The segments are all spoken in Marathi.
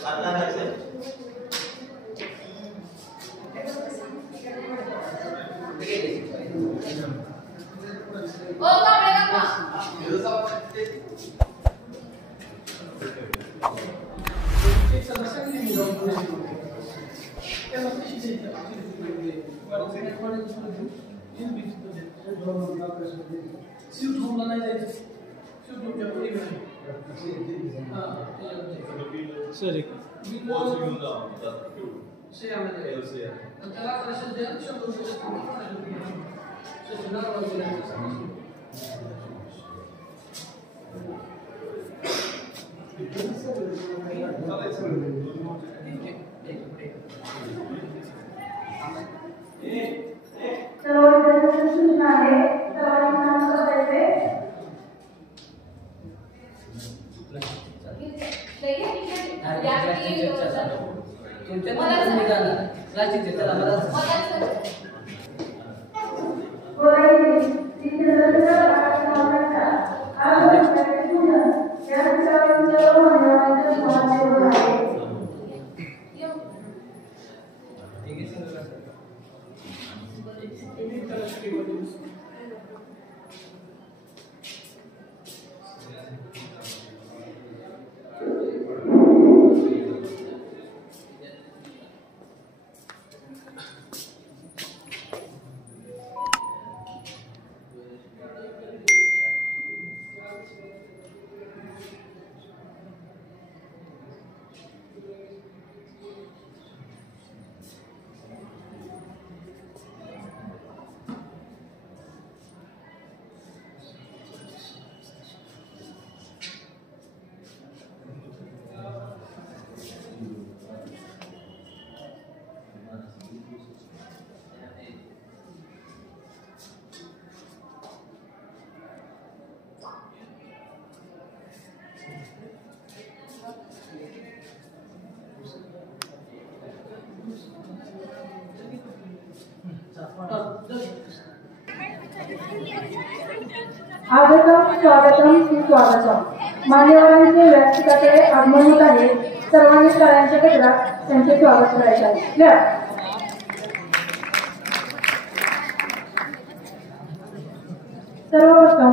स्वागतम सुस्वागतम। मान्यवरांचे व्यासपीठाकडे आगमन होत आहे। सर्वांनी टाळ्यांच्या गजरात त्यांचे स्वागत करायचे आहे। सर्वप्रथम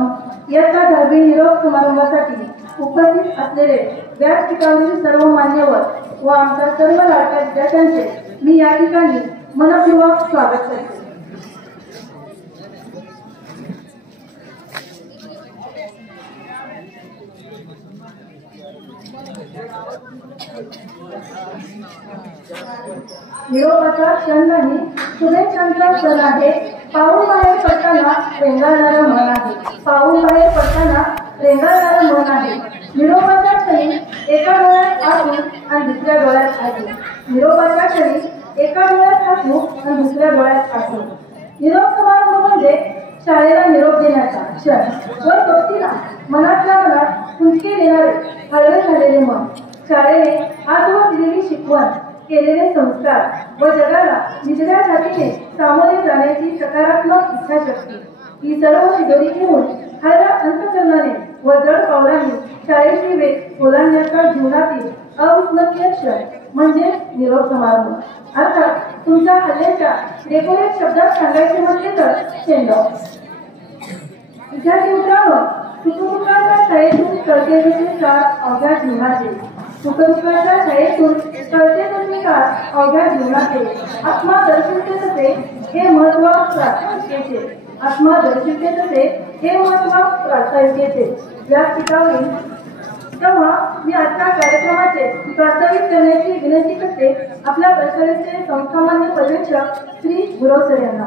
इयत्ता 10वी निरोप समारंभासाठी उपस्थित असलेले व्यासपीठावरील सर्व मान्यवर व आमच्या सर्व लाडक्या विद्यार्थ्यांचे मी या ठिकाणी मनपूर्वक स्वागत करते। निरोपाचा क्षण नाही, शुभेच्छांचा क्षण आहे। पाऊल बाहेर पडताना रेंगाळणारा मन आहे, पाऊल बाहेर पडताना रेंगाळणारा मन आहे। निरोपाच्या क्षणी एका डोळ्यात आसू आणि दुसऱ्या डोळ्यात आसू, निरोपाच्या क्षणी एका डोळ्यात आसू आणि दुसऱ्या डोळ्यात आसू। निरोप समारंभ म्हणजे शाळेला निरोप देण्याचा क्षण व सोबतीला मनातल्या मनात हुंदके देणारे हळवे झालेले मन। शाळेने आजवर दिलेली शिकवण, केलेले संस्कार व जगाला निजऱ्या छातीने सामोरे जाण्याची सकारात्मक इच्छाशक्ती ही सर्व शिदोरी घेऊन हळव्या अंतःकरणाने व जड पावलांनी शाळेची वेग ओलांडण्याचा जीवनातील अविस्मरणीय क्षण म्हणजे निरोप समारंभ। अर्थात तुमच्या हल्ल्याच्या डेकोरेट शब्दात सांगायचे म्हटले तर सेंड ऑफ। विद्यार्थी मित्रांनो, सुखदुःखाच्या शाळेतून कळते तुमचे काळ अवघ्या जीवनाचे, सुखदुःखाच्या शाळेतून कळते तुमचे काळ अवघ्या जीवनाचे। आत्मा दर्शवते तसे हे महत्व प्रार्थनेचे, आत्मा दर्शवते तसे हे महत्व प्रार्थनेचे। व्यासपीठावरील तेव्हा मी आजच्या कार्यक्रमाचे प्रास्ताविक करण्याची विनंती करते आपल्या प्रशालेचे संस्थामान्य पर्यवेक्षक श्री गुरव सर यांना।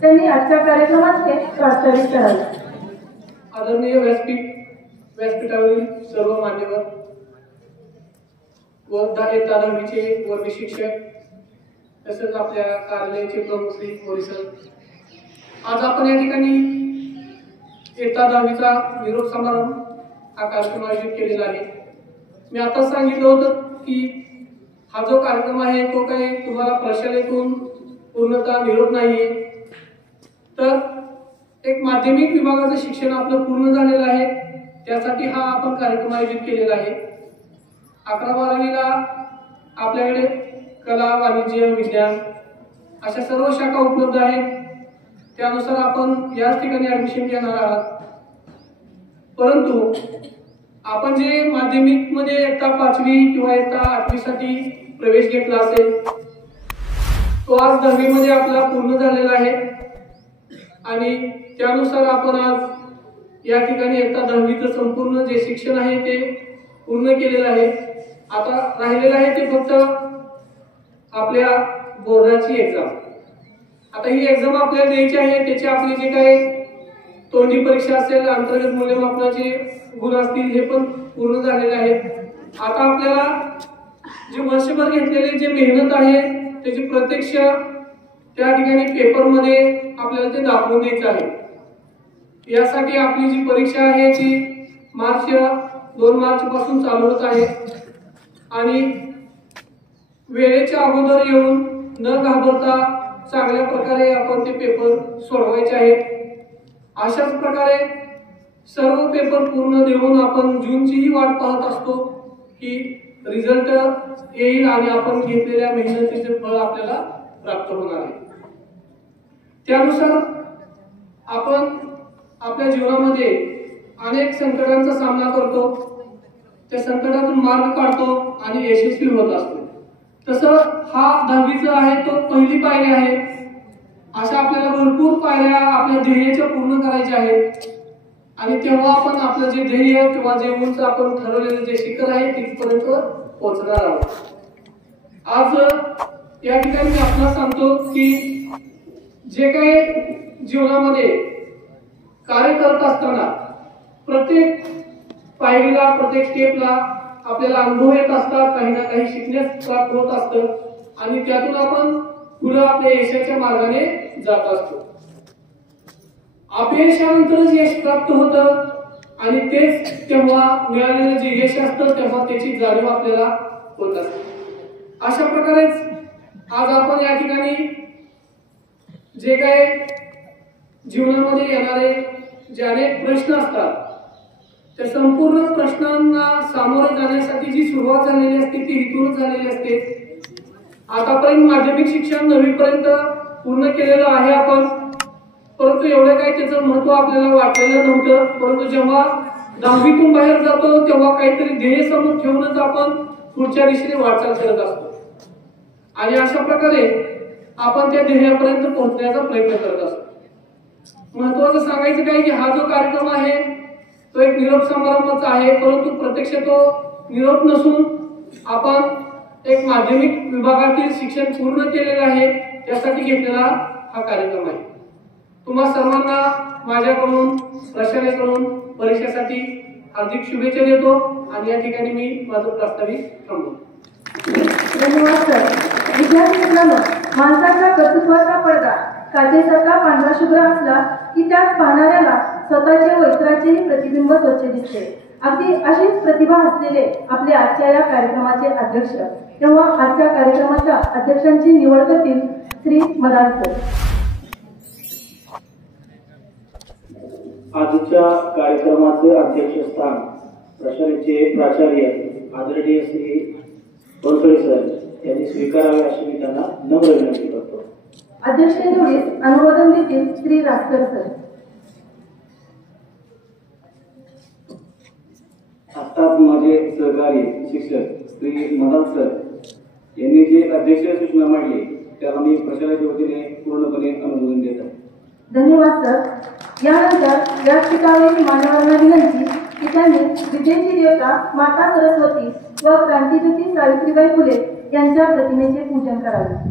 त्यांनी आजच्या कार्यक्रमाचे प्रास्ताविक करावे। आदरणीय व्यासपीठावरील सर्व मान्यवर व 10वीचे वर्ग शिक्षक तसेच आपल्या कार्यालयाचे प्रमुख श्री मोरे सर, आज आपण या ठिकाणी इयत्ता 10वीचा निरोप समारंभ हा कार्यक्रम आयोजित केलेला आहे। मी आता सांगितलं होतं की हा जो कार्यक्रम आहे तो काही तुम्हाला प्रशालेतून पूर्णतः निरोप नाहीये, तर एक माध्यमिक विभागाचं शिक्षण आपलं पूर्ण झालेलं आहे, त्यासाठी हा आपण कार्यक्रम आयोजित केलेला आहे। 11-12वीला आपल्याकडे कला, वाणिज्य, विज्ञान अशा सर्व शाखा उपलब्ध आहेत. त्यानुसार आपण याच ठिकाणी ऍडमिशन घेणार आहात. परंतु आपण जे माध्यमिक मध्ये इयत्ता 5वी किंवा इयत्ता 8वी साठी प्रवेश घेतला असेल तो आज 10वी मध्ये आपला पूर्ण झालेला आहे आणि त्यानुसार आपण आज या ठिकाणी इयत्ता 10वीचं संपूर्ण जे शिक्षण आहे ते पूर्ण केलेलं आहे. आता राहिलेलं आहे ते फक्त आपल्या बोर्डाची एक्झाम. आता ही एक्झाम आपल्याला द्यायची आहे. त्याचे आपले जे काही तोंडी परीक्षा असेल, अंतर्गत मूल्यमापनाचे गुण असतील हे पण पूर्ण झालेले आहेत. आता आपल्याला जे वर्षभर घेतलेले जे मेहनत आहे त्याची प्रत्यक्ष त्या ठिकाणी पेपरमध्ये आपल्याला ते दाखवून द्यायचं आहे. यासाठी आपली जी परीक्षा आहे ती 2 मार्च पासून चालू होत आहे आणि वेळेच्या अगोदर येऊन न घाबरता चांगल्या प्रकारे आपण ते पेपर सोडवायचे आहेत. अशाच प्रकारे सर्व पेपर पूर्ण देऊन आपण जूनचीही वाट पाहत असतो की रिझल्ट येईल आणि आपण घेतलेल्या मेहनतीचे फळ आपल्याला प्राप्त होणार आहे. त्यानुसार आपण आपल्या जीवनामध्ये अनेक संकटांचा सामना करतो, त्या संकटातून मार्ग काढतो आणि यशस्वी होत असतो. तसं हा 10वीचा आहे तो पहिली पायरी आहे. अशा आपल्याला भरपूर पायऱ्या आपल्या ध्येयाच्या पूर्ण करायच्या आहेत आणि तेव्हा आपण आपलं जे ध्येय किंवा जे उंच आपण ठरवलेलं जे शिखर आहे तिथपर्यंत पोहोचणार आहोत. आज या ठिकाणी मी आपल्याला सांगतो की जे काही जीवनामध्ये कार्य करत असताना प्रत्येक पायरीला, प्रत्येक स्टेपला आपल्याला अनुभव येत असतात, काही ना काही शिकण्यास प्राप्त होत असतं आणि त्यातून आपण पुढे आपल्या यशाच्या मार्गाने जात असतो. अपयशानंतरच यश प्राप्त होतं आणि तेच तेव्हा मिळालेलं जे यश असतं तेव्हा त्याची जाणीव आपल्याला होत असते. अशा प्रकारेच आज आपण या ठिकाणी जे काही जीवनामध्ये येणारे जे अनेक प्रश्न असतात त्या संपूर्ण प्रश्नांना सामोरे जाण्यासाठी जी सुरुवात झालेली असते ती इथूनच झालेली असते. आतापर्यंत माध्यमिक शिक्षण 9वी पर्यंत पूर्ण केलेलं आहे आपण, परंतु एवढं काही त्याचं महत्व आपल्याला वाटलेलं नव्हतं. परंतु जेव्हा 10वीतून बाहेर जातो तेव्हा काहीतरी ध्येय समोर ठेवूनच आपण पुढच्या दिशेने वाटचाल करत असतो आणि अशा प्रकारे आपण त्या ध्येयापर्यंत पोहोचण्याचा प्रयत्न करत असतो. महत्वाचं सांगायचं काय की हा जो कार्यक्रम आहे तो एक निरोप समारंभाचा आहे, परंतु प्रत्यक्ष तो निरोप नसून आपण एक माध्यमिक विभागातील शिक्षण पूर्ण केलेलं आहे त्यासाठी घेतलेला हा कार्यक्रम आहे. तुम्हा सर्वांना माझ्याकडून, प्रशासनाकडून परीक्षेसाठी हार्दिक शुभेच्छा देतो आणि या ठिकाणी मी माझं प्रास्ताविक थांबवतो. धन्यवाद सर. विद्यार्थी मित्रांनो, माणसाचा कर्तृत्वाचा पडदा काचेसारखा पांढरा शुभ्र असला की त्यात पाहणाऱ्याला स्वतःचे व इतरांचेही प्रतिबिंब स्वच्छ दिसते. अगदी अशीच प्रतिभा असलेले आपले आजच्या या कार्यक्रमाचे अध्यक्ष, तेव्हा आजच्या कार्यक्रमाच्या अध्यक्षांची निवड करतील श्री मदान सर. आजच्या कार्यक्रमाचे अध्यक्षस्थान प्रशालेचे प्राचार्य आदरणीय श्री बनसोडे सर यांनी स्वीकारावे अशी मी त्यांना नम्र विनंती करतो. अध्यक्ष निवडीस अनुमोदन देतील श्री राजकर सर. आता माझे सहकारी शिक्षक श्री मदान सर यांनी जे अध्यक्ष सूचना मांडली त्याला मी प्रशालेच्या वतीने पूर्णपणे अनुमोदन देत आहे. धन्यवाद सर. यानंतर व्यासपीठावरील मान्यवरांना विनंती की त्यांनी विद्येची देवता माता सरस्वती व क्रांतिज्योती सावित्रीबाई फुले यांच्या प्रतिमेचे पूजन करावे.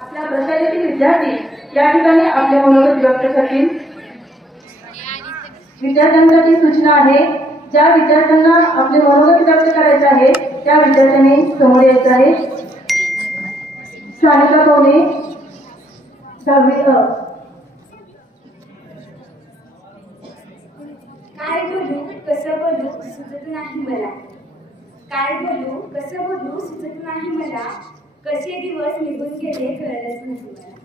आपल्या प्रशालेतील विद्यार्थी या ठिकाणी आपले मनोगत व्यक्त करतील. विद्यार्थ्यांसाठी सूचना आहे, ज्या विद्यार्थ्यांना आपले मनोगत व्यक्त करायचे आहे त्या विद्यार्थ्यांनी समोर यायचे आहे. सानिका पवने, 10वी अ. काय बोलू कसं बोलू सुचत नाही मला. काय बोलू कसं बोलू सुचत नाही मला. कसे दिवस निघून गेले कळलंच नाही मला.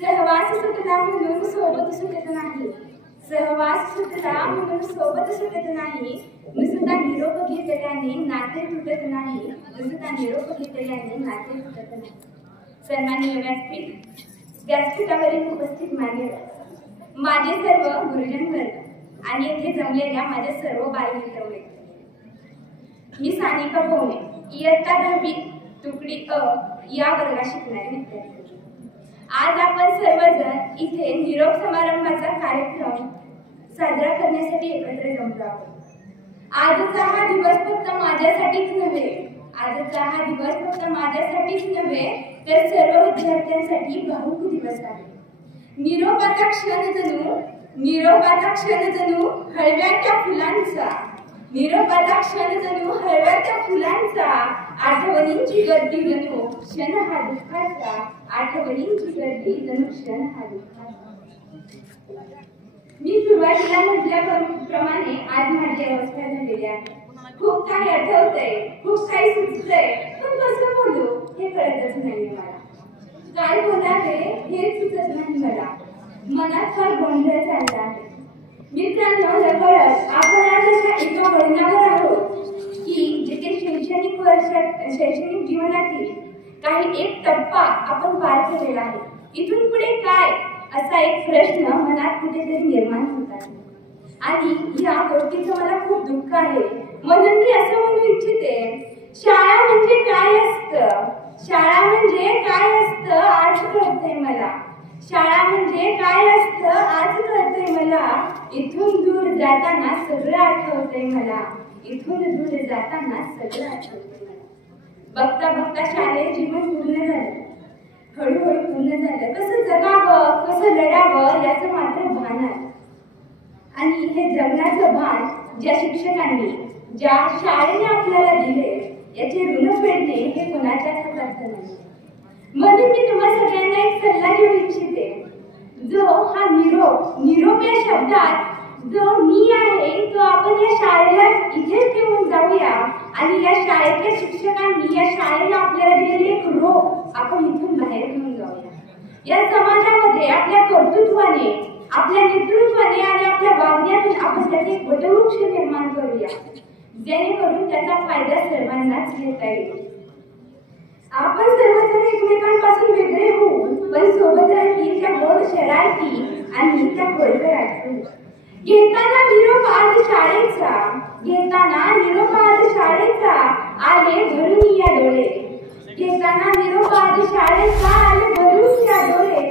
सहवास सुटला म्हणून सोबत सुटत नाही. सहवास सुटला म्हणून सोबत सुटत नाही. नुसता निरोप घेतल्याने नाते तुटत नाही. नुसता निरोप घेतल्याने नाते तुटत नाही. सन्माननीय व्यासपीठावरील उपस्थित माझे सर्व गुरुजन वर्ग आणि येथे जमलेल्या माझ्या सर्व बालमित्र मैत्रिणी. मी सानिका पवने, इयत्ता 10वी तुकडी अ या वर्गात शिकणारे विद्यार्थी. आज आपण सर्वजण इथे निरोप समारंभाचा कार्यक्रम साजरा करण्यासाठी एकत्र जमलो आहोत. आजचा हा दिवस फक्त माझ्यासाठीच नव्हे, तर सर्व विद्यार्थ्यांसाठी भावुक दिवस आहे. निरोपाचा क्षण जणू हळव्या त्या फुलांचा. आठवणींची गर्दी जणू क्षण हा दुःखाचा. मी सुरुवातीला म्हटल्याप्रमाणे आज माझी अवस्था झालेली आहे. खूप काही आठवतंय, खूप काही सुचतंय, पण कसं बोलू हे कळतच नाही मला. काय बोलावे हे सुचत नाही मला. मनात फार गोंधळ चालला आहे. मित्रांनो, लवकरच आपण आज अशा एका वळणावर आहोत की जिथे शैक्षणिक जीवनातील काही एक टप्पा आपण पार केलेला आहे. इथून पुढे काय असा एक प्रश्न मनात कुठेतरी निर्माण होत आहे. आणि या गोष्टीचं मला खूप दुःख आहे. म्हणून मी असं म्हणू इच्छिते, शाळा म्हणजे काय असतं, आज कळतंय मला. इथून दूर जाताना सगळं आठवतंय मला. बघता बघता शालेय जीवन पूर्ण झालं, हळूहळू पूर्ण झालं. कसं जगावं, कसं लढावं याचं मात्र भान आहे. आणि हे जगण्याचं भान ज्या शिक्षकांनी, ज्या शाळेने आपल्याला दिले याचे ऋण फेडणे हे कोणाच्याच हातात नाही. म्हणून मी तुम्हा सगळ्यांना एक सल्ला देऊ इच्छिते. जो हा निरोप या शब्दात जो मी आहे तो आपण या शाळेला इथेच ठेवून जाऊया आणि या शाळेच्या शिक्षकांनी या शाळेला आपल्याला दिलेले एक रोप आपण इथून बाहेर घेऊन जाऊया. या समाजामध्ये आपल्या कर्तृत्वाने, आपल्या नेतृत्वाने आणि आपल्या वागण्यातून आपण त्याचे एक वटवृक्ष निर्माण करूया, जेणेकरून त्याचा फायदा सर्वांनाच घेता येईल. आपण सर्वजण एकमेकांपासून वेगळे होऊन पण सोबत राहिली त्या गोड शरारती आणि त्या खोडकर आठवणी. घेताना निरोप आज शाळेचा आले भरून या डोळे. घेताना निरोप आज शाळेचा आले भरून या डोळे.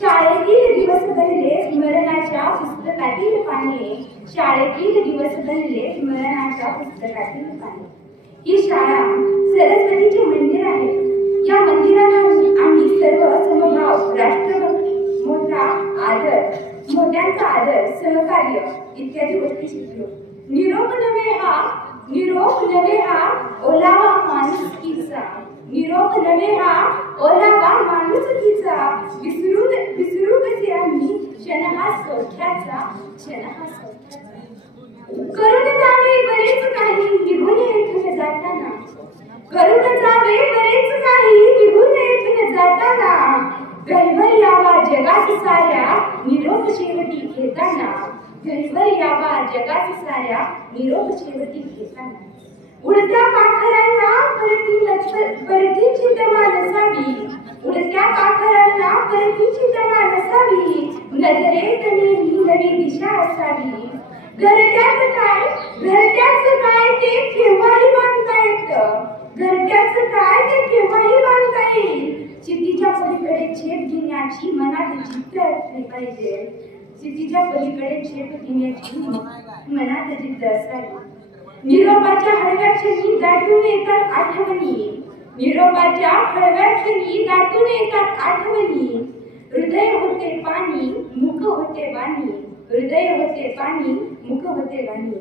शाळेतील दिवस बनले स्मरणाच्या पुस्तकातील पाने. शाळेतील दिवस बनले स्मरणाच्या पुस्तकातील पाने. ही शाळा सरस्वतीचे मंदिर आहे. या मंदिराला आम्ही सर्व समभाव, राष्ट्रभक्ती, मोठ्यांचा आदर, सहकार्य इत्यादी गोष्टी शिकलो. निरोप नव्हे हा ओलावा माणुसकीचा. निरोप नव्हे हा ओलावा माणुसकीचा. विसरू कसे आम्ही क्षण हा सौख्याचा. करून जावे बरेच काही निघून येथून जाताना. करून जावे बरेच काही निघून येथून जाताना. घरभर यावा जगात साऱ्या निरोप शेवटी घेताना. घरभर यावा जगात साऱ्या निरोप शेवटी घेताना. उडत्या पाखरांना परतीची तमा नसावी. उडत्या पाखरांना परतीची तमा नसावी. नजरेत नवी दिशा असावी. घरट्याच काय ते केव्हाही बांधता येतं. घरट्याच काय ते केव्हाही बांधता येईल. चितीच्या पलीकडे झेप घेण्याची मनात जिद्द असली पाहिजे. चितीच्या पलीकडे झेप घेण्याची मनात जिद्द असावी. निरोपाच्या हळव्या क्षणी दाटून येतात आठवणी. निरोपाच्या हळव्या क्षणी दाटून येतात आठवणी. हृदय होते पाणी मुख होते वाणी. हृदय होते पाणी मुख होते वाणी.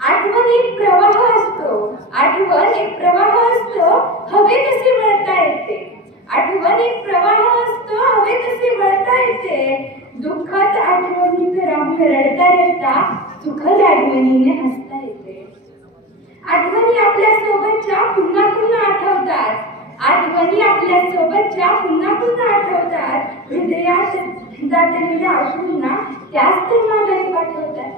आठवण एक प्रवाह असतो. आठवण एक प्रवाह असतो हवे तसे वळता येते. आठवण एक प्रवाह असतो हवे तसे वळता येते. दुःखात आठवणीत राहून रडता रडता सुखद आठवणीने हसता येते. आठवणी आपल्या सोबतच्या पुन्हा पुन्हा आठवतात. आठवणी आपल्या सोबतच्या पुन्हा पुन्हा आठवतात. हृदयात दाटलेल्या अश्रूंना त्याच तर माघारी पाठवतात.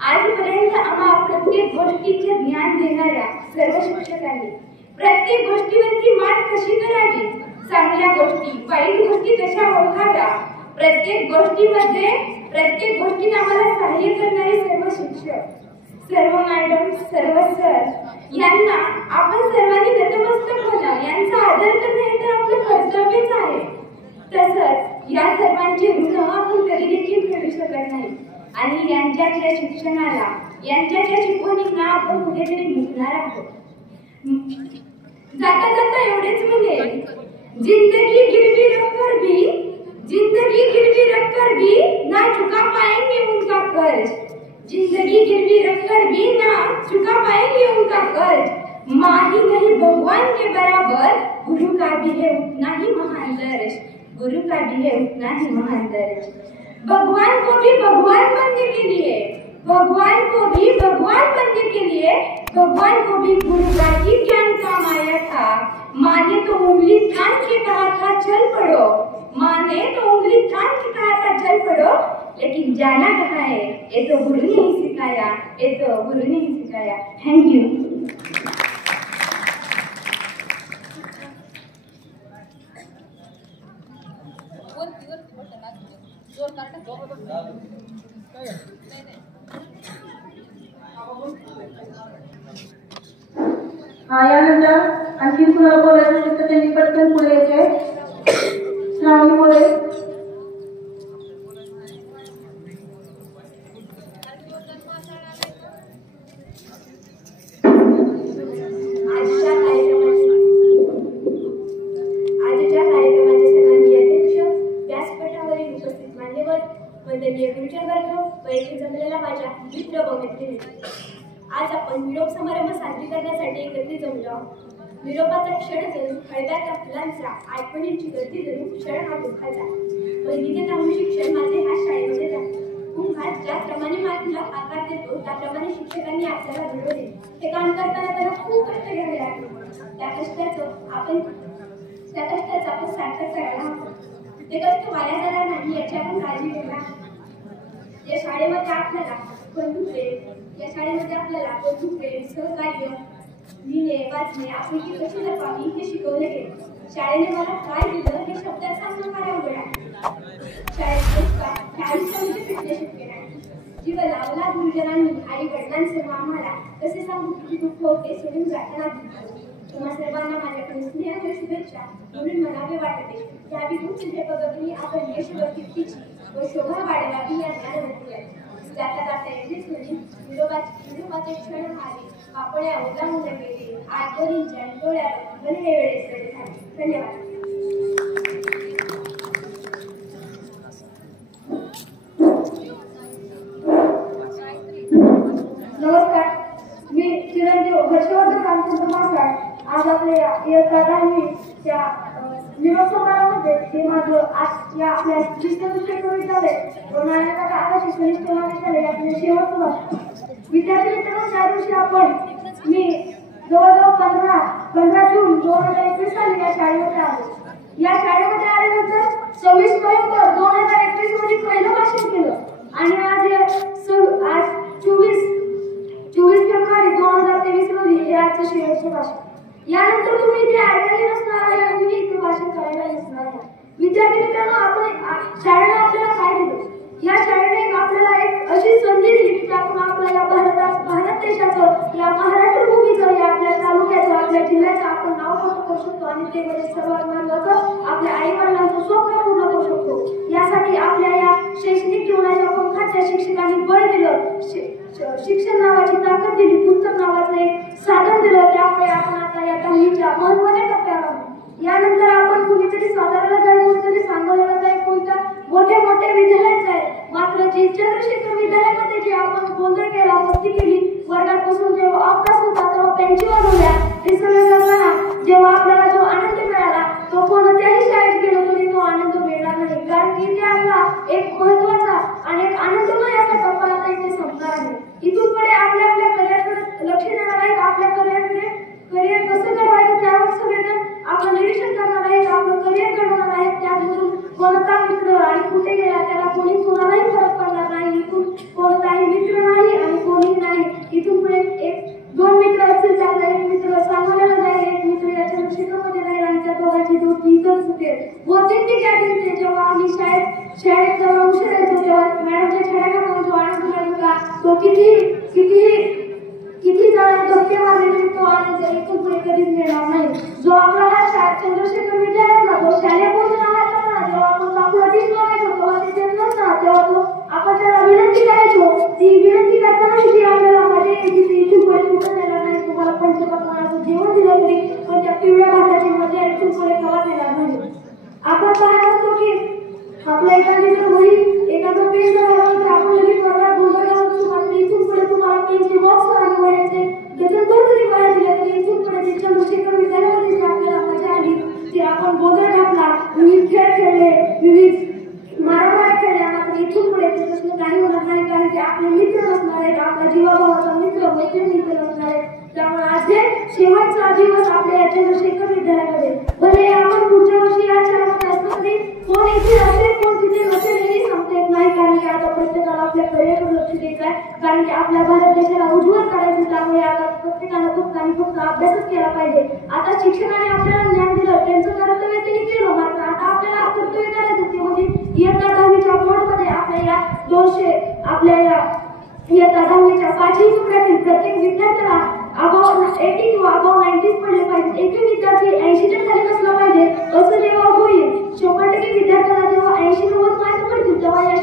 आजपर्यंत आम्हा प्रत्येक गोष्टीचे ज्ञान देणाऱ्या सर्व शिक्षकांनी प्रत्येक गोष्टीवरची मात कशी करावी, चांगल्या गोष्टी वाईट गोष्टी कशा ओळखाव्या, प्रत्येक गोष्टीने आम्हाला सहाय्य करणारे सर्व शिक्षक, सर्व मॅडम, सर्व सर यांना आपण सर्वांनी नतमस्तक होणं, यांचा आदर करणं हे तर आपलं कर्तव्यच आहे. तसंच या सर्वांचे ऋण आपण कधी देखील फेडू शकत नाही आणि यांच्या शिक्षणाला, यांच्या शिकवणींना आपण कुठेतरी मुकणार आहोत. जाता जाता एवढेच म्हणेल, जिंदगी गिरवी रखकर भी ना चुका पाएंगे उनका कर्ज. जिंदगी गिरवी रखकर भी ना चुका पाएंगे उनका कर्ज. माही नहीं भगवान के बराबर, गुरु का भी है उतना ही महान दर्ज. गुरु का भी है उतना ही महान दर्ज. भगवान को भी भगवान बनने के लिए, भगवान को भी गुरु का ही ज्ञान काम आया था. माँ ने तो उंगली थाम के कहा था चल पड़ो. माँ ने तो उंगली थाम के कहा था चल पड़ो, लेकिन जाना कहाँ है ये तो गुरु ने ही सिखाया. Thank you. यानंतर आणखी कुणाला बोलायचं असेल तर त्यांनी पटकन पुढे यायचे. श्रावणी बोले. आजच्या कार्यक्रमाचे सर्वांनी अध्यक्ष, व्यासपीठावरील उपस्थित मान्यवर, वंदनीय गुरुजन वर्ग व येथे जमलेला माझ्या मित्र व मैत्रिणी, आज आपण निरोप समारंभ साजरी करण्यासाठी एकत्रित जमलो आहोत. निरोपाचा क्षण जणू हळव्या फुलांचा, आठवणींची गर्दी जणू क्षण हा दुःखाचा. पहिली ते 10वी शिक्षण माझे ह्या शाळेमध्ये झाले. कुंभार ज्याप्रमाणे मातीला आकार देतो त्याप्रमाणे शिक्षकांनी आपल्याला घडवले. हे काम करताना त्याला खूप कष्ट घ्यावे लागले. त्या कष्टाचा आपण सार्थक करायला हवं. ते कष्ट वाया जाणार नाही याची आपण काळजी घ्यायला. या शाळेमध्ये आपल्याला बंधुप्रेम, सहकार्य, लिहिणे, वाचणे, आपुलकी कशी जपावी हे शिकवले गेले. शाळेने मला काय दिलं हे शब्दात सांगणं फार अवघड आहे. जीवन आपला गुरुजनांनी आई वडिलांचे आम्हाला कसे सांगू किती दुःख होते सोडून जाताना. तुम्हा सर्वांना माझ्याकडून स्नेह शुभेच्छा. म्हणून म्हणावे वाटते त्या विधून पद्धतीने आपण यशोवर कीर्तीची व शोभा वाढवावी या ज्ञानवंती आहे. जाता जाता एवढीच होती निरोपाचे क्षण आले. आपण या ओलांडून गेले आठवणींच्या डोळ्यावर भरले वेळे सडे झाले. धन्यवाद. नमस्कार, मी चिरंजीव हर्षवर्धन रामचंद्र मासाळ. आज आपल्या इयत्ता 10वीच्या निरोप समारंभामध्ये हे माझं आज या आपल्या विश्वविद्यालय व नारायणकाका आकाशी कनिष्ठ महाविद्यालय यातले शेवटचं भाषण. विद्यार्थी मित्रांनो, त्या दिवशी मी जवळजवळ 15 जून 2021 साली या शाळेमध्ये आलो. या शाळेमध्ये आल्यानंतर 26 नोव्हेंबर 2021 मध्ये पहिलं भाषण केलं आणि आज 24 फेब्रुवारी 2023 मध्ये हे आजचं शेवटचं भाषण. यानंतर तुम्ही इथे ऐकायला नसणार आहे आणि मी इथे भाषण करायला नसणार आहे. विद्यार्थी मित्रांनो, आपण शाळेला आपल्याला काय दिलं? या शाळेने आपल्याला एक अशी संधी दिली की आपण आपल्या या भारत देशाचं, या महाराष्ट्र भूमीचं, या आपल्या तालुक्याचं, आपल्या जिल्ह्याचं आपण नाव करू शकतो आणि ते म्हणजे सर्वात महत्त्वाचं आपल्या आई वडिलांचं स्वप्न पूर्ण करू शकतो. यासाठी आपल्या या शैक्षणिक जीवनाच्या पंखाच्या शिक्षकांनी बळ दिलं, शिक्षण नावाची ताकद दिली, पुस्तक नावाचं एक साधन दिलं. त्यामुळे आपण आता या 10वीच्या महत्त्वाच्या टप्प्यावर आहोत. यानंतर आपण कुणीतरी साताऱ्याला जाईल, कुणीतरी सांगोल्याला जाईल, कोणत्या मोठ्या विद्यालयात जाईल. मात्र जे चंद्रशेखर विद्यालयामध्ये जे आपण गोंधळ केला, मस्ती केली, वर्गात बसून जेव्हा अभ्यास होता तेव्हा पेन्सिल वाजवल्या, हे सगळं करताना जेव्हा आपल्याला जो आनंद मिळाला तो कोणत्याही शाळेत गेलो तरी तो आनंद मिळणार नाही. कारण की इथे आपला एक महत्त्वाचा आणि एक आनंदमय असा टप्पा आता इथे संपणार आहे. इथून पुढे आपल्या करिअरकडे लक्ष देणार आहेत. आपल्या करिअर कसं घडवायचं त्यावर सगळेजण आपण निरीक्षण करणार आहेत. आपलं करिअर घडवणार आहेत. त्यामधून कोणता मित्र आणि कुठे गेला त्याला कोणालाही फरक पडणार नाही. इथून कोणताही मित्र नाही आणि कोणीही नाही. इथून पुढे 1-2 मित्र असतील, त्यातला एक मित्र सांगोल्याला जाईल, एक मित्र या चंद्रशेखरमध्ये राहील आणि त्या दोघांची दोस्ती इथंच होते. बहुतेक ते जेव्हा आम्ही शाळेत जेव्हा उशीर येतो तेव्हा मॅडमच्या छड्याकडून जो आनंद मिळत होता तो किती जण धक्के मारले तो आनंद इथून पुढे कधीच मिळणार नाही. जो आपला हा चंद्रशेखर विद्यालयातला तो शालेय भोजन आहार जेव्हा आपण आपला डिश मागायचो तेव्हा ते देत नसतात, तेव्हा तो आपण त्याला विनंती करायचो. ती विनंती करताना जी आपल्याला मजा यायची ती इथून पुढे कुठं देणार नाही. तुम्हाला पंचपक्वान्नाचं जेवण दिलं तरी पण त्या पिवळ्या भाताची मजा इथून पुढे केव्हा देणार नाही. आपण पाहत असतो की आपल्या एखादं पेन झाल्यानंतर आपण लगेच वर्गात गोंधळ घालतो. मात्र इथून पुढे तुम्हाला पेनचे बॉक्स आणि वह्यांचे डझन जरी वह्या दिल्या तरी इथून पुढे जे चंद्रशेखर विद्यालयामध्ये जी आपल्याला मजा आली ती आपण गोंधळ घातला, विविध खेळ खेळले, विविध मारामाऱ्या खेळल्या. मात्र इथून पुढे तसं काही होणार नाही. कारण की आपले मित्र नसणार आहेत, आपला जीवाभावाचा मित्र मैत्रिणी नसणार आहेत. त्यामुळे आज हे शेवटचा दिवस आपल्या या चंद्रशेखर विद्यालयामध्ये. भले आपण पुढच्या वर्षी या शाळेमध्ये असलं तरी कोण इथे असेल कोण तिथे नसेल हे सांगता येत नाही. कारण की आता प्रत्येकाला आपल्या करिअरकडे लक्ष द्यायचं आहे. कारण की आपल्या भारत देशाला उज्ज्वल करायचं. त्यामुळे आता प्रत्येकाला फक्त अभ्यासच केला पाहिजे. आता शिक्षकाने आपल्याला ज्ञान दिलं, त्यांचं कर्तव्य त्यांनी केलं. मात्र आता आपल्याला कर्तव्य करायचं ते म्हणजे इयत्ता 10वीच्या बोर्डमध्ये आपल्या या इयत्ता 10वीच्या 5ही तुकड्यातील प्रत्येक विद्यार्थ्याला अबाव 80 किंवा अबाव 90 पडले पाहिजे. एकही विद्यार्थी 80च्या खाली नसला पाहिजे. असं जेव्हा होईल 100% विद्यार्थ्याला जेव्हा 80-90 मार्क पडतील तेव्हा या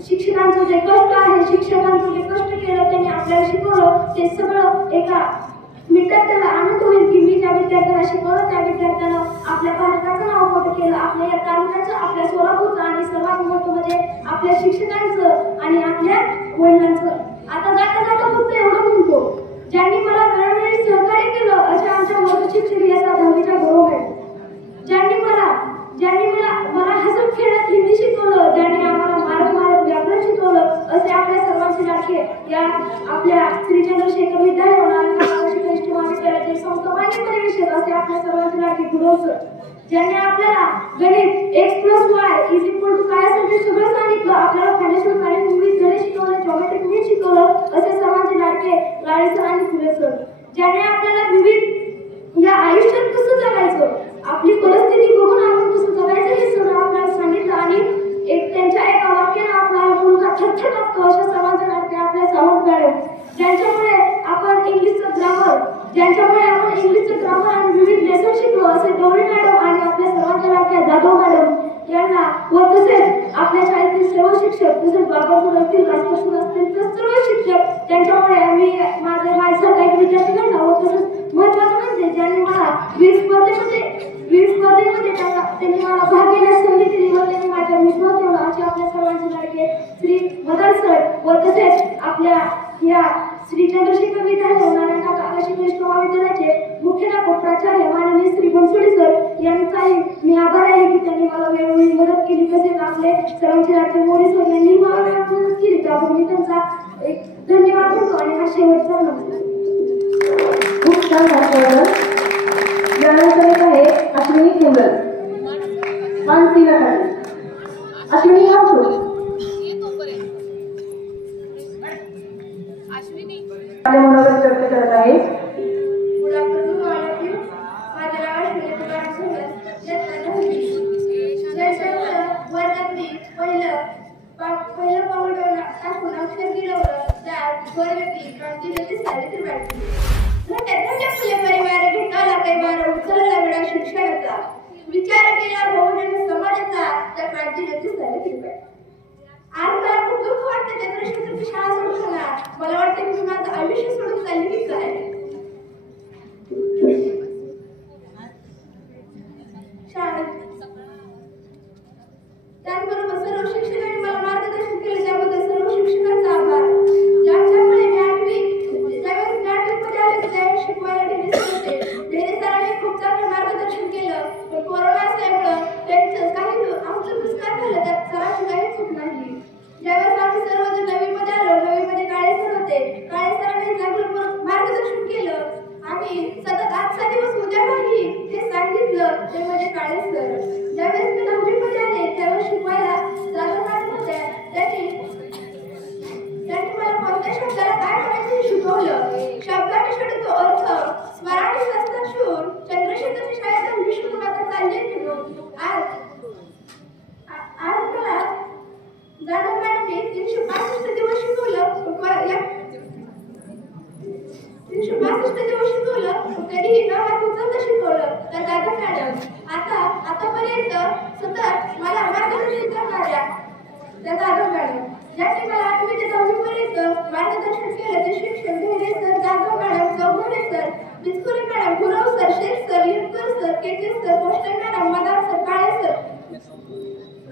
शिक्षकांचं जे कष्ट आहे, शिक्षकांचं जे कष्ट केलं त्यांनी आपल्याला शिकवलं ते सगळं एका मिळतात त्याला आनंद होईल की मी ज्या विद्यार्थ्यांना शिकवलं त्या विद्यार्थ्यांना आपल्या भारताचं नाव मोठं केलं, आपल्या या तालुक्याचं, आपल्या सोलापूरचं आणि सर्वात मोठं म्हणजे आपल्या शिक्षकांचं आणि आपल्या वडिलांचं. आता जाता जाता फक्त एवढं म्हणतो, ज्यांनी मला वेळोवेळी सहकार्य केलं अशा आमच्या वर्ग शिक्षक याचा 10वीच्या बरोबर आहे. ज्यांनी मला हसत खेळत हिंदी शिकवलं, ज्यांनी आम्हाला मारत व्याकरण शिकवलं असे आपल्या सर्वांचे लाडके या आपल्या श्री चंद्रशेखर विद्यालय कनिष्ठ महाविद्यालयाचे संस्थापक परिवेशक असे आपल्या सर्वांचे लाडके गुरु सर, ज्यांनी आपल्याला गणित x+y काय असेल ते सगळं सांगितलं, आपल्याला फायनान्शियल मॅनेजमेंट गणित शिकवलं, जॉमेट्रिक गणित शिकवलं असे सर्वांचे लाडके लाळे सर आणि फुले सर, ज्यांनी आपल्याला विविध या आयुष्यात कसं जगायचं, आपली परिस्थिती बघून आपण कसं जगायचं हे सगळं आपल्याला सांगितलं आणि त्यांच्या एका वाक्याने आपला मुलगा थरथर कापतो अशा सर्वांचे लाडके आपल्या सावंत मॅडम, ज्यांच्यामुळे आपण इंग्लिशचं ग्रामर आणि विविध लेसन शिकलो असे गौरी मॅडम आणि आपल्या सर्वांच्या लाडक्या जाधव मॅडम यांना व तसेच आपल्या शाळेतील सर्व शिक्षक तसेच बाबापूर असतील, राजपासून असतील तर सर्व शिक्षक त्यांच्यामुळे आम्ही माझ्यासारखा एक विद्यार्थी घडला व तसंच महत्वाचं म्हणजे ज्यांनी मला वीर स्पर्धेमध्ये त्यांनी मला भाग घेण्यास संधी दिली व त्यांनी माझ्या विश्वास ठेवला असे आपल्या सर्वांचे लाडके श्री मदन सर व तसेच आपल्या या श्री चंद्रशेखर विद्यालय नारायण काका कनिष्ठ महाविद्यालयाचे मुख्याध्यापक प्राचार्य माननीय श्री बनसोडे सर यांचाही मी आभार आहे की त्यांनी मला वेळोवेळी मदत केली, तसेच आपले सर्वांचे लाडके मोरे सर यांनी मला मदत केली, त्याबद्दल मी त्यांचा एक धन्यवाद देतो आणि हा शेवटचा नमस्कार. खूप छान वाटलं. यानंतर आहे अश्विनी कुंडल मानसी नकाळे. अश्विनी हा मनोगत व्यक्त करत आहे. Good afternoon all of you. माझे नाव अश्विनी कुमार सुंदर. वर्गात मी पहिलं पाऊल टाकून अक्षर गिरवलं, त्यात वर्गातील क्रांतीज्योती सावित्रीबाई फुले. घट्ट फुले परिवार घेतला काही बार उचलला वेळा शिक्षणाचा, विचार केला बहुजन समाजाचा त्या क्रांतीज्योती सावित्रीबाई. आज मला खूप दुःख वाटतं चंद्रशेखरची शाळा सोडताना. मला वाटतं मी माझं आयुष्य सोडून चालली की काय. त्याचबरोबर सर्व शिक्षकांनी मला मार्गदर्शन केले त्याबद्दल सर्व शिक्षकांचा आभार. ज्यामुळे ज्यावेळेस मी 8वीमध्ये आले त्यावेळेस शिकवायला ढेरे होते. ढेरे सरांनी खूप चांगलं मार्गदर्शन केलं, पण कोरोना असल्यामुळं त्यांचं काही आमचं नुकसान झालं, त्यात सरांची काही चूक नाही. ज्यावेळेस आम्ही सर्वजण 9वीमध्ये आलो, 9वीमध्ये काळे सर होते. काळे सरांनी चांगलं मार्गदर्शन केलं आणि सतत आजचा दिवस उद्या नाही हे सांगितलं ते म्हणजे काळे सर. ज्यावेळेस मी 9वीमध्ये आले त्यावेळेस शिकवायला जाधव मॅडम होत्या. त्यांनी मला कोणत्या शब्दाला काय म्हणायचं हे शिकवलं. शब्दाने शोधतो अर्थ, स्वराने सस्ता शूर. चंद्रशेखरच्या शाळेत विष्णू आता चालले निघून. आज मला जाधव मॅडमने 365 दिवस शिकवलं, 365 दिवस शिकवलं, कधीही न हात उचलता शिकवलं. तर जाधव मॅडम आतापर्यंत सतत मला मार्गदर्शन करणाऱ्या त्या जाधव मॅडम, ज्यांनी मला 8वी ते 10वी पर्यंत मार्गदर्शन केलं ते शिक्षक Dhere sir, Jadhav madam, Chaughare sir, Biskule madam, Gurav sir, Shaikh sir, Lipkar sir, KK sir, Poster madam, Madar sir, Kale sir,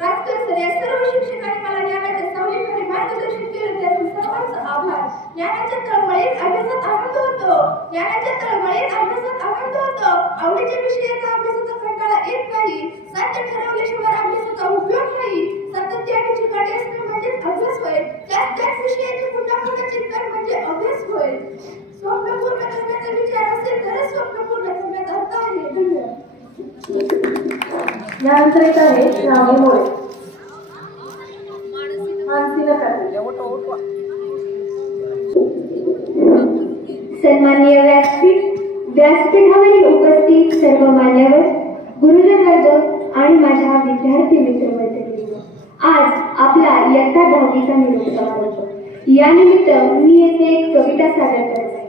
Rajkar sir या सर्व शिक्षकांनी मला ज्ञानाच्या सावलीमध्ये मार्गदर्शन केलं त्याचे सर्वांचा आभार. ज्ञानाच्या तळमळीत अभ्यासात आनंद होतो, ज्ञानाच्या तळमळीत अभ्यासात आनंद होतो. आवडीच्या विषयाचा अभ्यासाचा कंटाळा येत नाही. साध्य ठरवल्याशिवाय अभ्यासाचा उपयोग नाही. सातत्य आणि चिकाटी असणे म्हणजे अभ्यास होय. त्याच विषयाचे पुन्हा चिंतन म्हणजे अभ्यास होय. स्वप्न पूर्ण करण्याचा विचार असेल तरच स्वप्न पूर्ण करण्यात अर्थ आहे. धन्यवाद. यानंतर येत आहे श्रावणी मोरे मानसी नकाळे. सन्माननीय व्यासपीठावरील उपस्थित सर्व मान्यवर, गुरुजन वर्ग आणि माझ्या विद्यार्थी मित्रमैत्रिणींनो, आज आपला इयत्ता 10वीचा निरोप समारंभ. या निमित्त मी येथे एक कविता सादर करत आहे.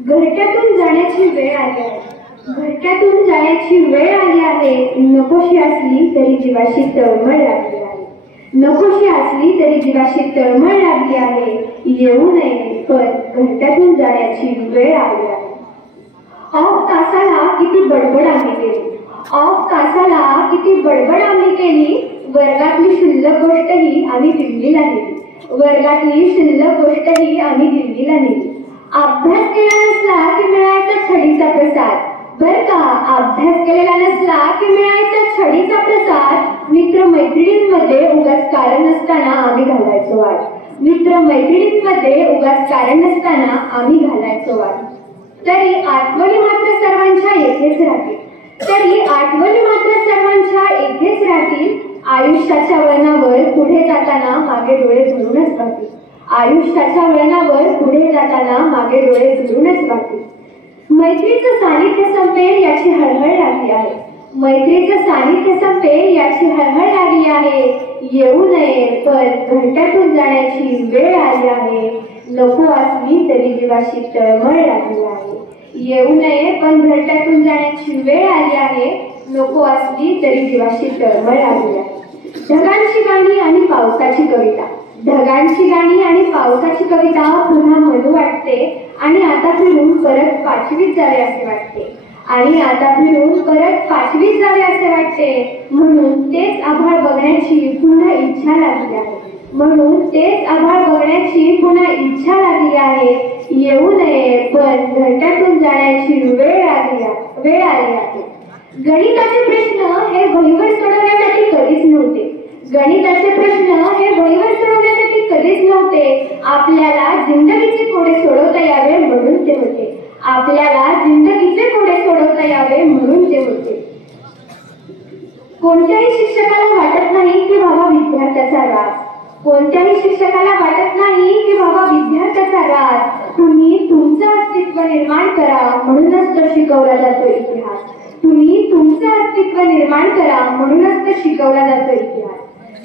घरट्यातून जाण्याची वेळ आली आहे, घरट्यातून जाण्याची वेळ आली आहे. नकोशी असली तरी जीवाशी तळमळ लागली आहे, नकोशी असली तरी जीवाशी तळमळ लागली आहे. येऊ नये पण घरट्यातून जाण्याची वेळ आली आहे. ऑफ तासाला किती बडबड आम्ही केली, ऑफ तासाला किती बडबड आम्ही केली. वर्गातली शुल्लक गोष्टही आम्ही दिल्लीला नेली, वर्गातली शुल्लक गोष्टही आम्ही दिल्लीला नेली. अभ्यास केला नसला की मिळायचा छडीचा प्रसाद. बर का, अभ्यास केलेला नसला की मिळायचा छडीचा प्रसाद. मित्र मैत्रिणींमध्ये उगाच कारण नसताना आम्ही घालायचो वाद, मित्र मैत्रिणींमध्ये उगाच कारण नसताना आम्ही घालायचो वाद. तरी आठवणी मात्र सर्वांच्या येथेच राहतील, तरी आठवणी मात्र सर्वांच्या येथेच राहतील. आयुष्याच्या वळणावर पुढे जाताना मागे डोळे झुरूनच राहतील, आयुष्याच्या वळणावर पुढे जाताना मागे डोळे झुरूनच राहतील. मैत्रीचं सानिध्य संपेल याची हळहळ लागली आहे, मैत्रीचं सानिध्य संपेल याची हळहळ लागली आहे. येऊ नये पण घरट्यातून जाण्याची वेळ आली आहे. नको असली तरी जीवाशी तळमळ लागली आहे. येऊ नये पण घरट्यातून जाण्याची वेळ आली आहे. नको असली तरी जीवाशी तळमळ लागली आहे. ढगांची गाणी आणि पावसाची कविता, ढगांची गाणी आणि पावसाची कविता पुन्हा म्हणू वाटते. आणि आता फिरून परत 5वीत जावे असे वाटते, आणि आता फिरून परत 5वीत जावे असे वाटते. म्हणून तेच आभाळ बघण्याची पुन्हा इच्छा लागली आहे, म्हणून तेच आभाळ बघण्याची पुन्हा इच्छा लागली आहे. येऊ नये पण घरट्यातून जाण्याची वेळ आली आहे. गणिताचे प्रश्न हे वहीवर सोडवण्यासाठी कधीच नव्हते, गणिताचे प्रश्न हे वहीवर सोडवण्यासाठी कधीच नव्हते. आपल्याला जिंदगीचे कोडे सोडवता यावे म्हणून ते होते, आपल्याला जिंदगीचे कोडे सोडवता यावे म्हणून ते होते. कोणत्याही शिक्षकाला वाटत नाही की व्हावा विद्यार्थ्याचा राज, कोणत्याही शिक्षकाला वाटत नाही की व्हावा विद्यार्थ्याचा राज. तुम्ही तुमचं अस्तित्व निर्माण करा म्हणूनच तो शिकवला जातो इतिहास, तुम्ही तुमचं अस्तित्व निर्माण करा म्हणूनच तो शिकवला जातो इतिहास.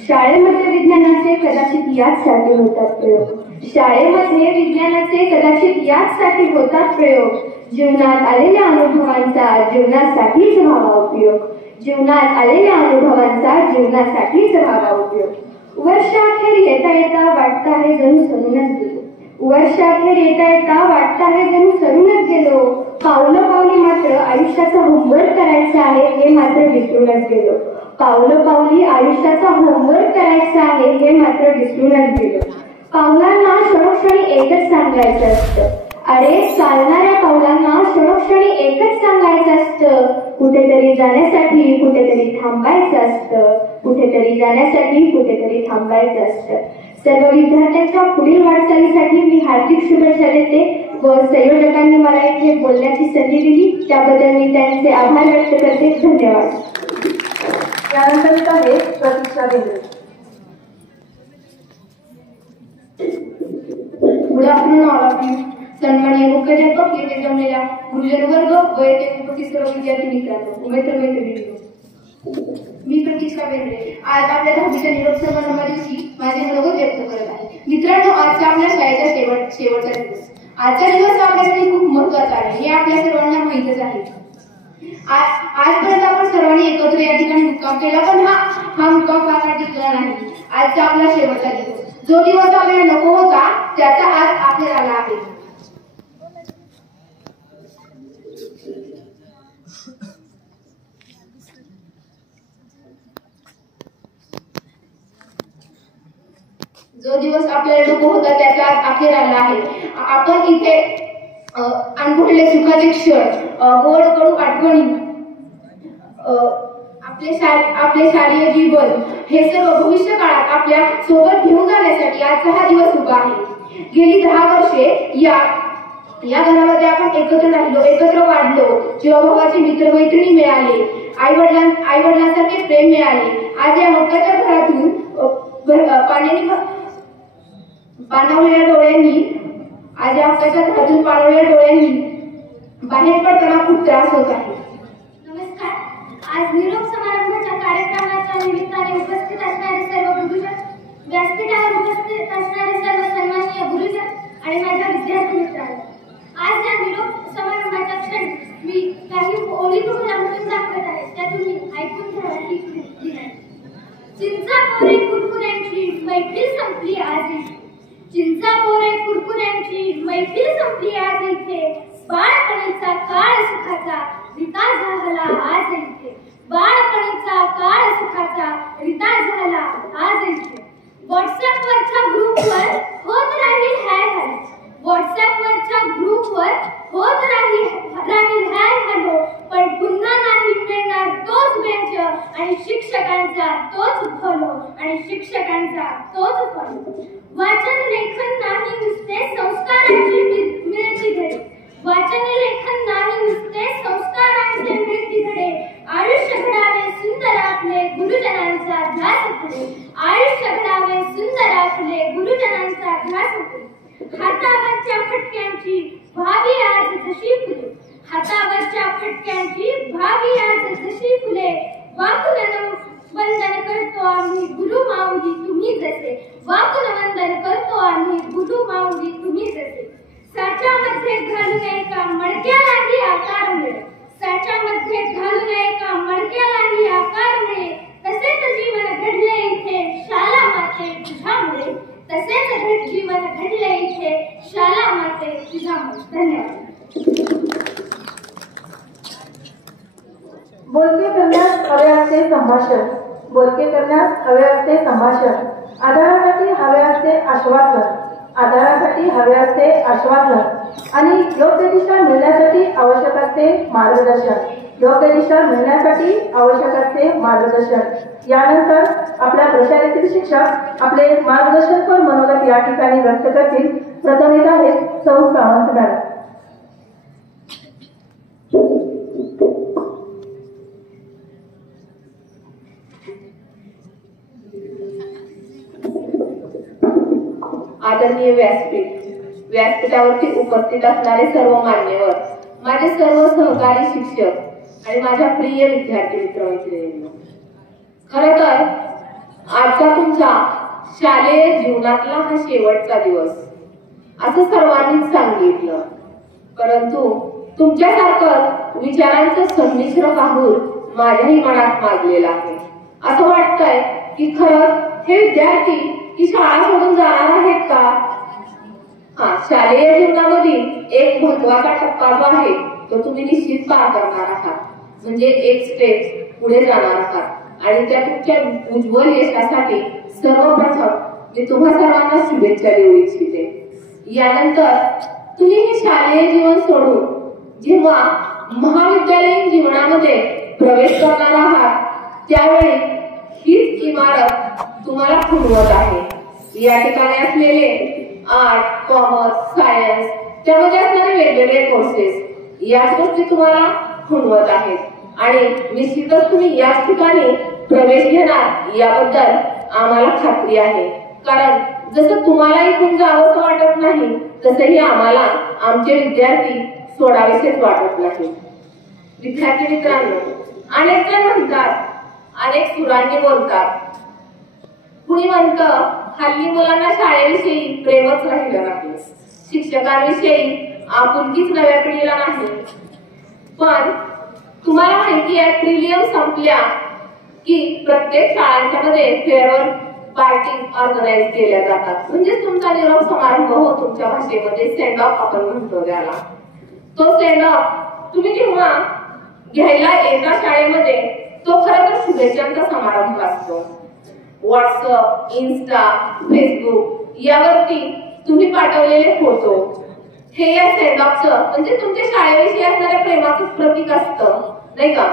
शाळेमध्ये विज्ञानाचे कदाचित याचसाठी होतात प्रयोग, शाळेमध्ये विज्ञानाचे कदाचित याचसाठी होतात प्रयोग. जीवनात आलेल्या अनुभवांचा जीवनासाठीच व्हावा उपयोग, जीवनात आलेल्या अनुभवांचा जीवनासाठीच व्हावा उपयोग. वर्षाअखेर येता येता वाटतं आहे जणू सरूनच गेलो, वर्षाअखेर येता येता वाटतं आहे जणू सरूनच गेलो. पावलं पावली मात्र आयुष्याचा होमवर्क करायचा आहे हे मात्र विसरूनच गेलो, पावलं पावली आयुष्याचा होमवर्क करायचा आहे हे मात्र विसरूनच गेलो. पावलांना क्षणोक्षणी एकच सांगायचं असतं, अरे चालणाऱ्या पावलांना क्षणोक्षणी एकच सांगायचं असतं. कुठेतरी जाण्यासाठी कुठेतरी थांबायचं असतं, कुठेतरी जाण्यासाठी कुठेतरी थांबायचं असतं. सर्व विद्यार्थ्यांच्या पुढील वाटचालीसाठी मी हार्दिक शुभेच्छा देते व संयोजकांनी मला इथे बोलण्याची संधी दिली त्याबद्दल मी त्यांचे आभार व्यक्त करते. धन्यवाद. त्यानंतर आहे Pratiksha Bendre. Good afternoon all of you. सन्माननीय मुख्याध्यापक, येथे जमलेला गुरुजन वर्ग व येथे उपस्थित सर्व विद्यार्थी मित्रांनो, मैत्रिणींनो, मी प्रतीक्षा बेंद्रे आज आपल्या 10वीच्या निरोप समारंभा दिवशी माझे मनोगत व्यक्त करत आहे. मित्रांनो, आजचा आपल्या शाळेचा शेवटचा दिवस. आजचा दिवस आपल्यासाठी खूप महत्त्वाचा आहे हे आपल्या सर्वांना माहीतच आहे. आजपर्यंत आपण सर्वांनी एकत्र या ठिकाणी मुक्काम केला, पण हा मुक्काम फार काळ टिकला नाही. आजचा आपला शेवटचा दिवस, जो दिवस आपल्याला नको होता त्याचा आज आपल्याला आला आहे. जो दिवस आपल्याला नको होता त्याचा आज अखेर आला आहे. आपण इथे अनुभवलेले सुखाचे क्षण, गोड कडू आठवणी, आपले शालेय जीवन हे सर्व भविष्य काळात आपल्या सोबत घेऊन जाण्यासाठी आजचा हा दिवस उभा आहे. गेली 10 वर्षे या घरामध्ये आपण एकत्र राहिलो, एकत्र वाढलो, जीवाभावाचे मित्रमैत्रिणी मिळाले, आईवडिलांसारखे प्रेम मिळाले. आज या हक्काच्या घरातून पाणवलेल्या डोळ्यांनी बाहेर पडताना खूप त्रास होत आहे. नमस्कार. आज निरोप समारंभाच्या कार्यक्रमाच्या निमित्ताने उपस्थित असणारे सर्व गुरुजन, व्यासपीठावर उपस्थित असणारे सर्व सन्माननीय गुरुजन आणि माझ्या विद्यार्थी मित्रांनो, आज या निरोप समारंभाच्या क्षणी मी काही ओळी तुम्हाला म्हणून दाखवत आहे, त्या तुम्ही ऐकून घ्याव्या ही विनंती आहे. चिंचा पोरे कुरकुऱ्यांची मैत्री संपली आजी, चिंचा पोरे कुरकुऱ्यांची सगळ्यांची मैफिल संपली आज इथे. बाळपणीचा काळ सुखाचा रिता झाला आज इथे. बाळपणीचा काळ सुखाचा रिता झाला आज इथे. व्हॉट्सअपवरच्या ग्रुपवर होत राहील हाय हॅलो. व्हॉट्सअपवरच्या ग्रुपवर होत राहील हाय हॅलो. पण पुन्हा नाही मिळणार तोच बेंच आणि शिक्षकांचा तोच फॉलो आणि शिक्षकांचा तोच फॉलो. वाचन लेखन नाही नुसते संस्कारांची मिळती धडे. वाचन लेखन नाही नुसते संस्कारांचे मिळती धडे. आयुष्य घडावे सुंदर आपले गुरुजनांचा ध्यास पुढे. आयुष्य घडावे सुंदर आपले गुरुजनांचा ध्यास पुढे. हातावरच्या फटक्यांची व्हावी आज जशी फुले. हातावरच्या फटक्यांची व्हावी आज जशी फुले. वाकुन वंदन करतो आम्ही गुरु माऊली तुम्ही जसे. वाकुन वंदन करतो आम्ही गुरु माऊली तुम्ही जसे. साच्यामध्ये घालून एका मडक्यालाही आकार मिळे. साच्यामध्ये घालून एका मडक्यालाही आकार मिळे. तसेच जीवन घडले इथे शाला माते तुझ्यामुळे. तसेच जीवन घडले इथे शाला माते तुझ्यामुळे. धन्यवाद. बोलके करण्यास हवे असते संभाषण. बोलके करण्यास हवे असते संभाषण. आधारासाठी हवे असते आश्वासन. आधारासाठी हवे असते आश्वासन. आणि योग्य दिशा मिळण्यासाठी आवश्यक असते मार्गदर्शन. योग्य दिशा मिळण्यासाठी आवश्यक असते मार्गदर्शन. यानंतर आपल्या प्रशालेतील शिक्षक आपले मार्गदर्शनपर मनोगत या ठिकाणी व्यक्त करतील. प्रथम येत आहेत सौ सावंत मॅडम. आदरणीय व्यासपीठावरती उपस्थित असणारे सर्व मान्यवर, माझे सर्व सहकारी शिक्षक आणि माझ्या प्रिय विद्यार्थी मित्रमैत्रिणींनो, खरं तर आजचा तुमचा शालेय जीवनातला हा शेवटचा दिवस असं सर्वांनीच सांगितलं. परंतु तुमच्यासारखं विचारांचं संमिश्र पाहून माझ्याही मनात मागलेलं आहे. असं वाटतंय की खरंच हे विद्यार्थी की शाळा सोडून जाणार आहेत का? हा, शालेय जीवनामधील एक महत्वाचा टप्पा जो आहे तो तुम्ही निश्चित पार करणार आहात. म्हणजे एक स्टेप पुढे जाणार आहात आणि त्या तुमच्या उज्ज्वल यशासाठी सर्वप्रथम मी तुम्हा सर्वांना शुभेच्छा देऊ इच्छिते. यानंतर तुम्ही हे शालेय जीवन सोडून जेव्हा महाविद्यालयीन जीवनामध्ये प्रवेश करणार आहात त्यावेळी हीच इमारत तुम्हाला खुणवत आहे. या ठिकाणी असलेले आर्ट, कॉमर्स, सायन्स त्यामध्ये असणारे वेगवेगळे कोर्सेस याच गोष्टी तुम्हाला खुणवत आहेत आणि निश्चितच तुम्ही याच ठिकाणी प्रवेश घेणार याबद्दल आम्हाला खात्री आहे. कारण जसं तुम्हाला इथून जावंसं वाटत नाही तसंही आम्हाला आमचे विद्यार्थी सोडावेसेच वाटत नाही. विद्यार्थी मित्रांनो, अनेक जण म्हणतात, अनेक सुरांनी बोलतात. कुणी म्हणतं हल्ली मुलांना शाळेविषयी प्रेमच राहिलं नाही, शिक्षकांविषयी आपुलकीच नव्या पिढीला नाही. पण तुम्हाला माहिती आहे ट्रिलियम संपल्या की प्रत्येक शाळांच्या मध्ये फेअरवेल पार्टी ऑर्गनाइज केल्या जातात. म्हणजे तुमचा निरोप समारंभ हो, तुमच्या भाषेमध्ये सेंड ऑफ आपण म्हणतो त्याला. तो सेंड ऑफ तुम्ही जेव्हा घ्यायला एका शाळेमध्ये तो खरं तर शुभेच्छांचा समारंभ असतो. व्हॉट्सअप, इन्स्टा, फेसबुक यावरती तुम्ही पाठवलेले फोटो हे या सेंड ऑफचं म्हणजे तुमच्या शाळेविषयी असणाऱ्या प्रेमाचं प्रतीक असतं, नाही का?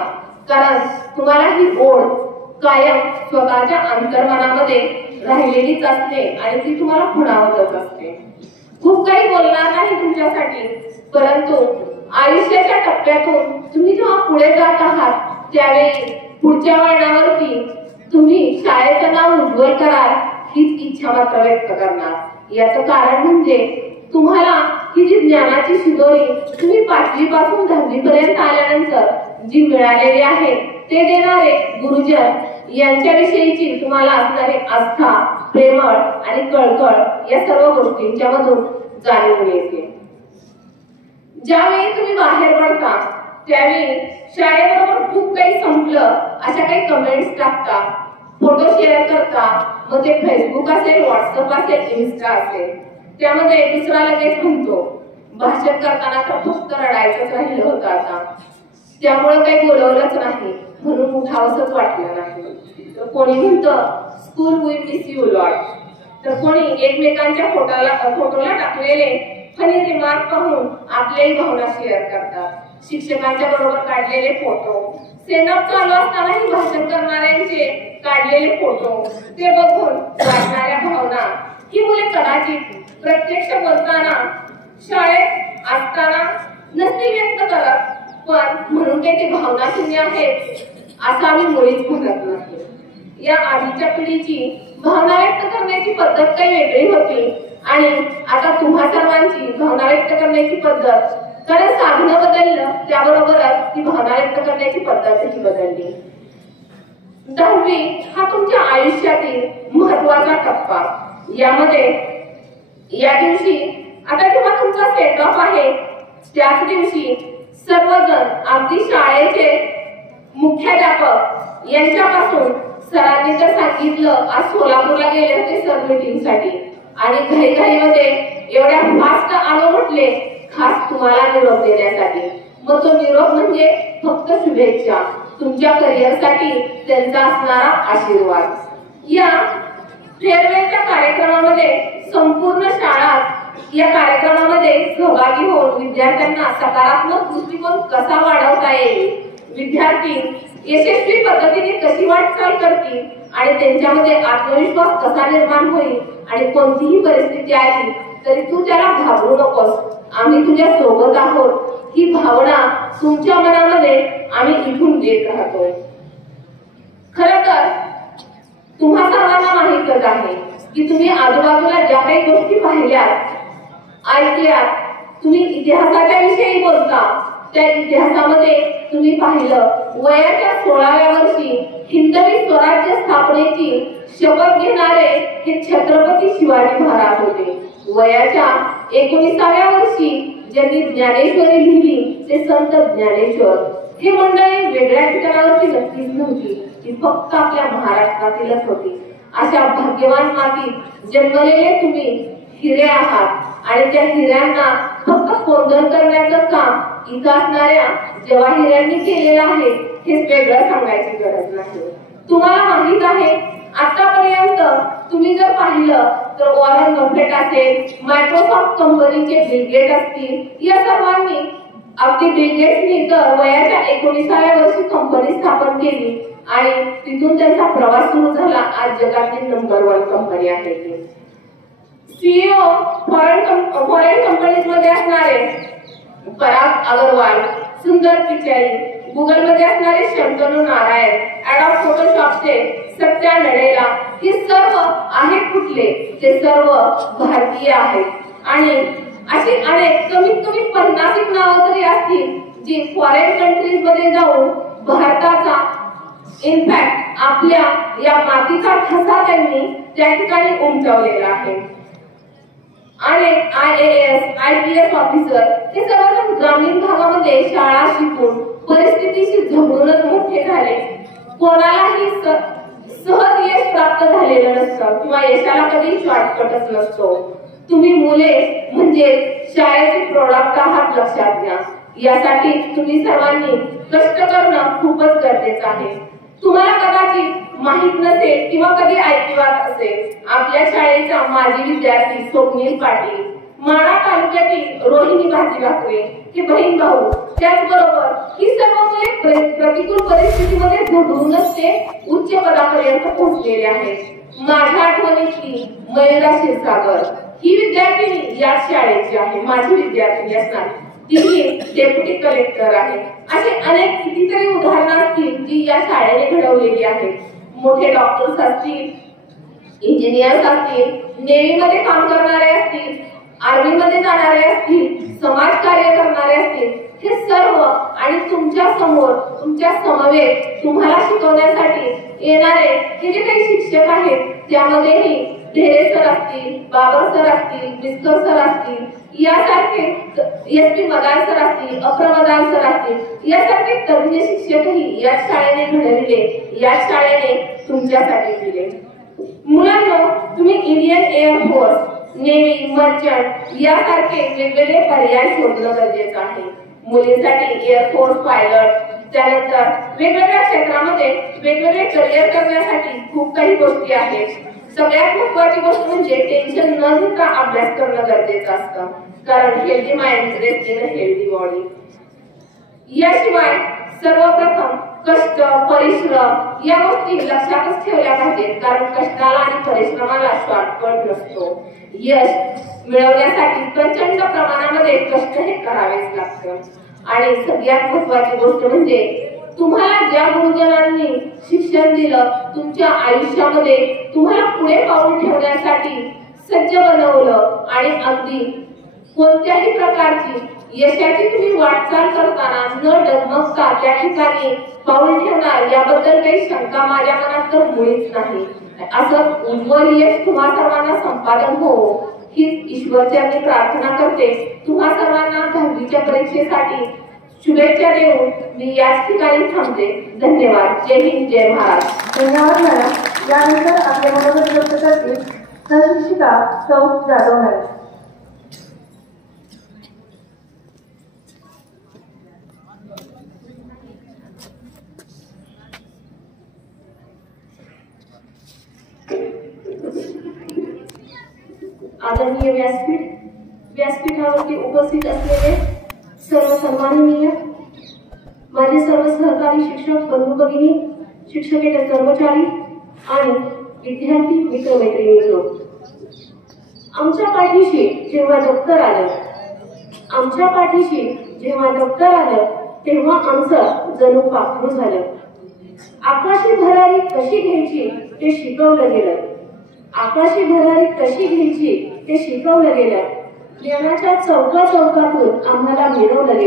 कारण तुम्हाला ही ओढ कायम स्वतःच्या अंतर्मनामध्ये राहिलेलीच असते आणि ती तुम्हाला खुणावतच असते. खूप काही बोलणार नाही तुमच्यासाठी, परंतु आयुष्याच्या टप्प्यातून तुम्ही जेव्हा पुढे जात आहात त्यावेळी पुढच्या वळणावरती तुम्ही शाळेचं नाव उज्ज्वल कराल हीच इच्छा मात्र व्यक्त करणार. याचं कारण म्हणजे तुम्हाला ही जी ज्ञानाची शिदोरी तुम्ही 5वी पासून 10वी पर्यंत आल्यानंतर जी मिळालेली आहे ते देणारे गुरुजन यांच्याविषयीची तुम्हाला असणारी आस्था, प्रेमळ आणि कळकळ या सर्व गोष्टींच्या मधून जाणून येते. ज्यावेळी तुम्ही बाहेर पडता त्यावेळी शाळेबरोबर खूप काही संपलं अशा काही कमेंट्स टाकता, फोटो शेअर करता, मग ते फेसबुक असेल, व्हॉट्सअप असेल, इन्स्टा असेल, त्यामध्ये दुसरा लगेच म्हणतो, भाषण करताना तर फक्त रडायचंच राहिलं होतं आता, त्यामुळे काही बोलवलंच नाही म्हणून उठावंसच वाटलं नाही. तर कोणी म्हणतं school we miss you lot, तर कोणी एकमेकांच्या फोटोला टाकलेले फनी रिमार्क पाहून आपल्याही भावना शेअर करतात. शिक्षकांच्या बरोबर काढलेले फोटो, सेंडऑफ चालू असतानाही भाषण करणाऱ्यांचे काढलेले फोटो, ते बघून वाटणाऱ्या भावना ही मुले कदाचित प्रत्यक्ष बोलताना शाळेत असताना नसती व्यक्त करत, पण म्हणून ते भावना शून्य आहेत असं आम्ही मुळीच म्हणत नाही. या आधीच्या पिढीची भावना व्यक्त करण्याची पद्धत काही वेगळी होती आणि आता तुम्हा सर्वांची भावना व्यक्त करण्याची पद्धत, कारण साधनं बदललं त्याबरोबरच ती भावना व्यक्त करण्याची पद्धतही बदलली. 10वी हा तुमच्या आयुष्यातील महत्वाचा टप्पा. यामध्ये या दिवशी आता जेव्हा तुमचा सेंड ऑफ आहे त्याच दिवशी सर्वजण अगदी शाळेचे मुख्याध्यापक यांच्यापासून सरांनी तर सांगितलं आज सोलापूरला गेले होते सर मीटिंगसाठी आणि घाईघाईमध्ये एवढ्या फास्ट आलो म्हटले खास तुम्हाला निरोप देण्यासाठी. मग तो निरोप म्हणजे फक्त शुभेच्छा, तुमच्या करिअरसाठी त्यांचा असणारा आशीर्वाद. या फेअरवेलच्या कार्यक्रमामध्ये संपूर्ण शाळा या कार्यक्रमामध्ये सहभागी होऊन विद्यार्थ्यांना सकारात्मक दृष्टिकोन कसा वाढवता येईल, विद्यार्थी यशस्वी पद्धतीने कशी वाटचाल करतील आणि त्यांच्यामध्ये आत्मविश्वास कसा निर्माण होईल आणि कोणतीही परिस्थिती आली तरी तू त्याला घाबरू नकोस, आम्ही तुझ्या सोबत आहोत, ही भावना तुमच्या मनामध्ये आम्ही इथून देत राहतोय. खर तर तुम्हा सर्वांना माहीतच आहे की तुम्ही आजूबाजूला ज्या काही गोष्टी पाहिल्यात ऐकल्यात, तुम्ही इतिहासाच्या विषयी बोलता, त्या इतिहासामध्ये तुम्ही पाहिलं वयाच्या 16व्या वर्षी हिंदवी स्वराज्य स्थापनेची शपथ घेणारे हे छत्रपती शिवाजी महाराज होते. वयाच्या 19व्या वर्षी ज्यांनी ज्ञानेश्वरी लिहिली ते संत ज्ञानेश्वर. ही मंडळी वेगळ्या ठिकाणावरची नक्कीच नव्हती, ती फक्त आपल्या महाराष्ट्रातीलच होती. अशा भाग्यवान मातीत जन्मलेले तुम्ही हिरे आहात आणि त्या हिऱ्यांना फक्त कोंदण करण्याचं काम इथं असणाऱ्या जवाहिरांनी केलेलं आहे हेच वेगळं सांगायची गरज नाही. तुम्हाला माहित आहे आतापर्यंत तुम्ही जर पाहिलं तर वॉरन बफेट असेल, मायक्रोसॉफ्ट कंपनीचे बिल गेट असतील, या सर्वांनी अगदी बिल गेट्सनी तर वयाच्या 19व्या वर्षी कंपनी स्थापन केली आणि तिथून त्यांचा प्रवास सुरू झाला. आज जगातील नंबर 1 कंपनी आहे ती. सीईओ फॉरेन कंपनीज मध्ये असणारे पराग अग्रवाल, सुंदर पिचाई, गुगल मध्ये असणारे शंतनू नारायण, ऍडॉब फोटोशॉपचे सत्या नडेला, हे सर्व आहेत कुठले? ते सर्व भारतीय आहेत. आणि अशी अनेक कमीत कमी 50 नावं तरी असतील जी फॉरेन कंट्रीज मध्ये जाऊन भारताचा इम्पॅक्ट, आपल्या या मातीचा ठसा त्यांनी त्या ठिकाणी उमटवलेला आहे. अनेक IAS, IPS ऑफिसर हे सर्वजण ग्रामीण भागामध्ये शाळा शिकून परिस्थितीशी झगडूनच मोठे झाले. कोणालाही सहज यश प्राप्त झालेलं नसतं किंवा यशाला कधी शॉर्टकटच नसतो. तुम्ही मुले म्हणजे शाळेचे प्रोडक्ट आहात लक्षात घ्या. यासाठी तुम्ही सर्वांनी कष्ट करणं खूपच गरजेचं आहे. तुम्हाला कदाचित माहित नसेल किंवा कधी ऐकिवात असेल, आपल्या शाळेचा माजी विद्यार्थी स्वप्नील पाटील, माढा तालुक्यातील रोहिणी भाजी भाकरे हे बहीण भाऊ, त्याचबरोबर ही सर्व मुले प्रतिकूल परिस्थितीमध्ये झगडूनच ते उच्च पदापर्यंत पोहोचलेले आहेत. माझ्या आठवणीतली मयुरा क्षीरसागर ही विद्यार्थिनी याच शाळेची आहे, माझी विद्यार्थिनी असणार. ती डेप्युटी कलेक्टर आहे. असे अनेक कितीतरी उदाहरणं असतील जी या शाळेने घडवलेली आहेत. मोठे डॉक्टर्स असतील, इंजिनियर्स असतील, नेव्हीमध्ये काम करणारे असतील, आर्मीमध्ये जाणारे असतील, समाजकार्य करणारे असतील, हे सर्व आणि तुमच्या समोर, तुमच्या समवेत तुम्हाला शिकवण्यासाठी येणारे हे जे काही शिक्षक आहेत त्यामध्येही ढेरे सर असतील, बाबर सर असतील, मिस्कर सर असतील, यासारखे SP मदान सर असतील, अप्रमदान सर असतील, यासारखे तज्ञ शिक्षकही या शाळेने घडविले, या शाळेने तुमच्यासाठी दिले. मुलांनो, तुम्ही Indian air force navy, merchant यासारखे वेगवेगळे पर्याय शोधणं गरजेचं आहे. मुलींसाठी एअरफोर्स पायलट, त्यानंतर वेगवेगळ्या क्षेत्रामध्ये वेगवेगळे करिअर करण्यासाठी खूप काही गोष्टी आहेत. सगळ्यात महत्वाची गोष्ट म्हणजे टेन्शन न घेता अभ्यास करणं गरजेचं असतं, कारण healthy mind rest in a healthy body. याशिवाय सर्वप्रथम कष्ट, परिश्रम या गोष्टी लक्षातच ठेवल्या पाहिजेत, कारण कष्टाला आणि परिश्रमाला शॉर्टकट नसतो. यश मिळवण्यासाठी प्रचंड प्रमाणामध्ये कष्ट हे करावेच लागतं. आणि सगळ्यात महत्वाची गोष्ट म्हणजे तुम्हाला ज्या गुरुजनांनी शिक्षण दिलं, तुमच्या आयुष्यामध्ये तुम्हाला पुढे पाऊल ठेवण्यासाठी सज्ज बनवलं आणि अगदी कोणत्याही प्रकारची यशाची तुम्ही वाटचाल करताना न डगमगता त्या ठिकाणी पाऊल ठेवणार याबद्दल काही शंका माझ्या मनात तर मुळीच नाही. असं उज्ज्वल यश तुम्हा सर्वांना संपादन हो हीच ईश्वरचरणी प्रार्थना करते. तुम्हा सर्वांना 10वीच्या परीक्षेसाठी शुभेच्छा देऊन मी याच ठिकाणी थांबते. धन्यवाद. जय हिंद, जय महाराष्ट्र. धन्यवाद मॅडम. यानंतर आपले मनोगत व्यक्त करतील सहशिक्षिका सौ जाधव मॅडम. आदरणीय व्यासपीठावरती उपस्थित असलेले सर्व सन्माननीय माझे सर्व सहकारी शिक्षक बंधू भगिनी, शिक्षकेतर कर्मचारी आणि विद्यार्थी मित्रमैत्रिणींनो, आमच्या पाठीशी जेव्हा दप्तर आलं तेव्हा आमचं जणू पाखरू झालं. आकाशी भरारी कशी घ्यायची ते शिकवलं गेलं. ज्ञानाच्या चौकातून आम्हाला मिळवलं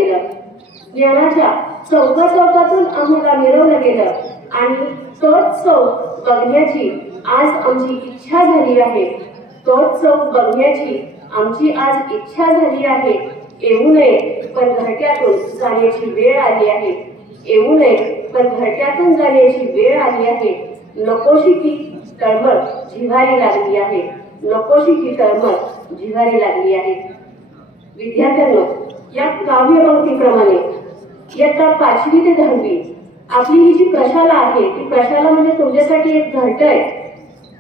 गेलं आणि तोच चौक बघण्याची आज आमची इच्छा झाली आहे. येऊ नये पण घरट्यातून जाण्याची वेळ आली आहे. नकोशी ती तळमळ जिव्हारी लागली आहे. विद्यार्थ्यांनो, या काव्यपंक्तीप्रमाणे इयत्ता 5वी ते 10वी आपली ही जी प्रशाला आहे, ती प्रशाला म्हणजे तुमच्यासाठी एक घरट आहे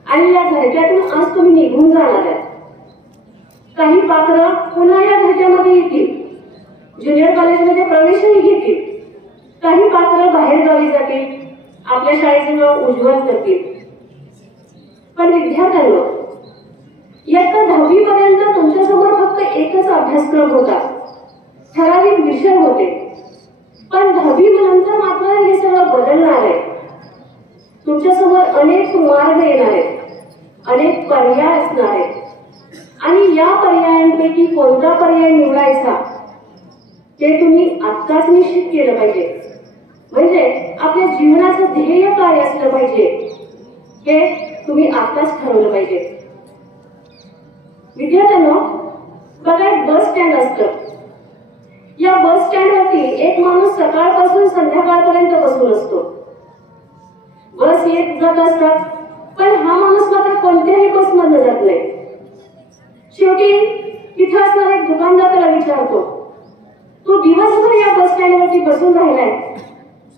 आणि या घरट्यातून आज तुम्ही निघून जाणार आहे. काही पाखरं पुन्हा या घरट्यामध्ये येतील, ज्युनियर कॉलेजमध्ये प्रवेशही घेतील. काही पाखरं बाहेर गावी जातील, आपल्या शाळेचे नाव उज्ज्वल करतील. पण विद्यार्थ्यांनो, इयत्ता 10वी पर्यंत तुमच्यासमोर फक्त एकच अभ्यासक्रम होता, ठराविक विषय होते. पण 10वी नंतर मात्र हे सगळं बदलणार आहे. तुमच्यासमोर अनेक मार्ग येणार आहेत, अनेक पर्याय असणार आहेत आणि या पर्यायांपैकी कोणता पर्याय निवडायचा ते तुम्ही आत्ताच निश्चित केलं पाहिजे. म्हणजे आपल्या जीवनाचं ध्येय काय असलं पाहिजे हे तुम्ही आत्ताच ठरवलं पाहिजे. विद्यार्थ्यांनो, बघा, एक बस स्टँड असतं. या बस स्टँडवरती एक माणूस सकाळपासून संध्याकाळपर्यंत बसून असतो. बस येत जात असतात, पण हा माणूस मात्र कोणत्याही बसमधनं जात नाही. शेवटी तिथं असणारा एक दुकानदार त्याला विचारतो, तो दिवसभर या बस स्टँडवरती बसून राहिलाय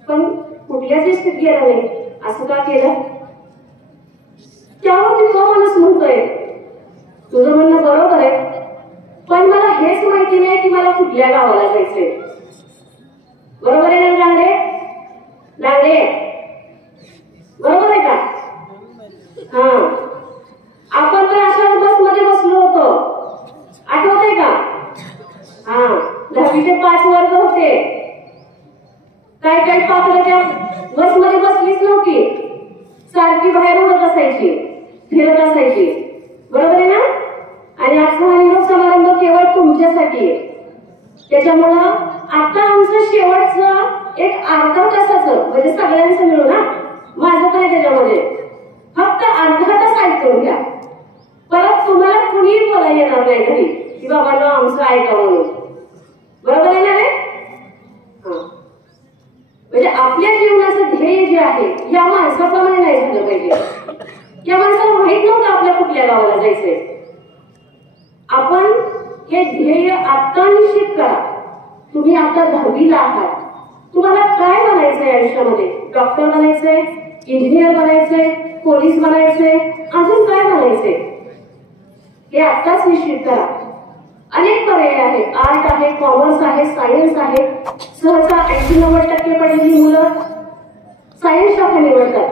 पण कुठल्याच एसटीत गेला नाही, असं का केलं? त्यावरती तो माणूस म्हणतोय, तुझं म्हणणं बरोबर आहे, पण मला हेच माहिती नाही की मला कुठल्या गावाला जायचंय. बरोबर आहे ना लांडे? बरोबर आहे का? हा, आपण तर अशा बसमध्ये बसलो होतो, आठवतंय का? हा, 10वी ते 5 वर्ग होते. काही पाखरं त्या बसमध्ये बसलीच नव्हती, सारखी बाहेर उडत असायची, फिरत असायची. बरोबर आहे ना? आणि आजचा हा निरोप समारंभ केवळ तुमच्यासाठी आहे. त्याच्यामुळं आता आमचं शेवटचं एक अर्धा तासाचं, म्हणजे सगळ्यांचं मिळून ना, माझं पण त्याच्यामध्ये फक्त अर्धा तास ऐकून घ्या. परत तुम्हाला कुणी बोला येणार नाही घरी की बाबा ना आमचं ऐका म्हणून. बरोबर आहे ना रे? म्हणजे आपल्या जीवनाचं ध्येय जे आहे या माणसाप्रमाणे नाही झालं पाहिजे. या माणसाला माहित नव्हतं आपल्या कुठल्या गावाला जायचंय, आपण हे ध्येय आता निश्चित करा. तुम्ही आता 10वीला आहात. तुम्हाला काय बनायचंय आयुष्यामध्ये? डॉक्टर बनायचंय, इंजिनियर बनायचंय, पोलीस बनायचंय, अजून काय बनायचंय हे आत्ताच निश्चित करा. अनेक पर्याय आहेत. आर्ट आहे, कॉमर्स आहे, सायन्स आहे. सहसा 80-90% पडलेली मुलं सायन्स शाखा निवडतात.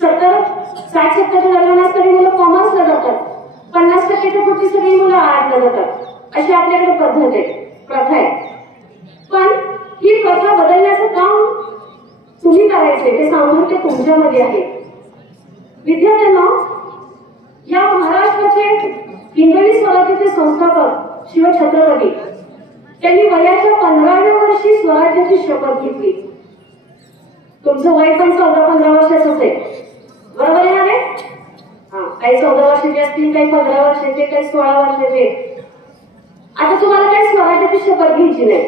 60-70% दरम्यान असणारी मुलं कॉमर्सला जातात. 50%च्या पुढची सगळी मुलं आर्टला जातात. अशी आपल्याकडे पद्धत आहे, प्रथा आहे. पण ही प्रथा बदलण्याचं काम तुम्ही करायचंय. ते सामर्थ्य तुमच्यामध्ये आहे. विद्यार्थ्यांना या महाराष्ट्राचे हिंदवी स्वराज्याचे संस्थापक शिवछत्रपती त्यांनी वयाच्या 15व्या वर्षी स्वराज्याची शपथ घेतली. तुमचं वय पण 14-15 वर्षाचंच आहे, बरोबर आहे ना रे? काही 14 वर्षाचे असतील, काही 15 वर्षाचे, काही 16 वर्षाचे. आता तुम्हाला काही स्वराज्याची शपथ घ्यायची नाही.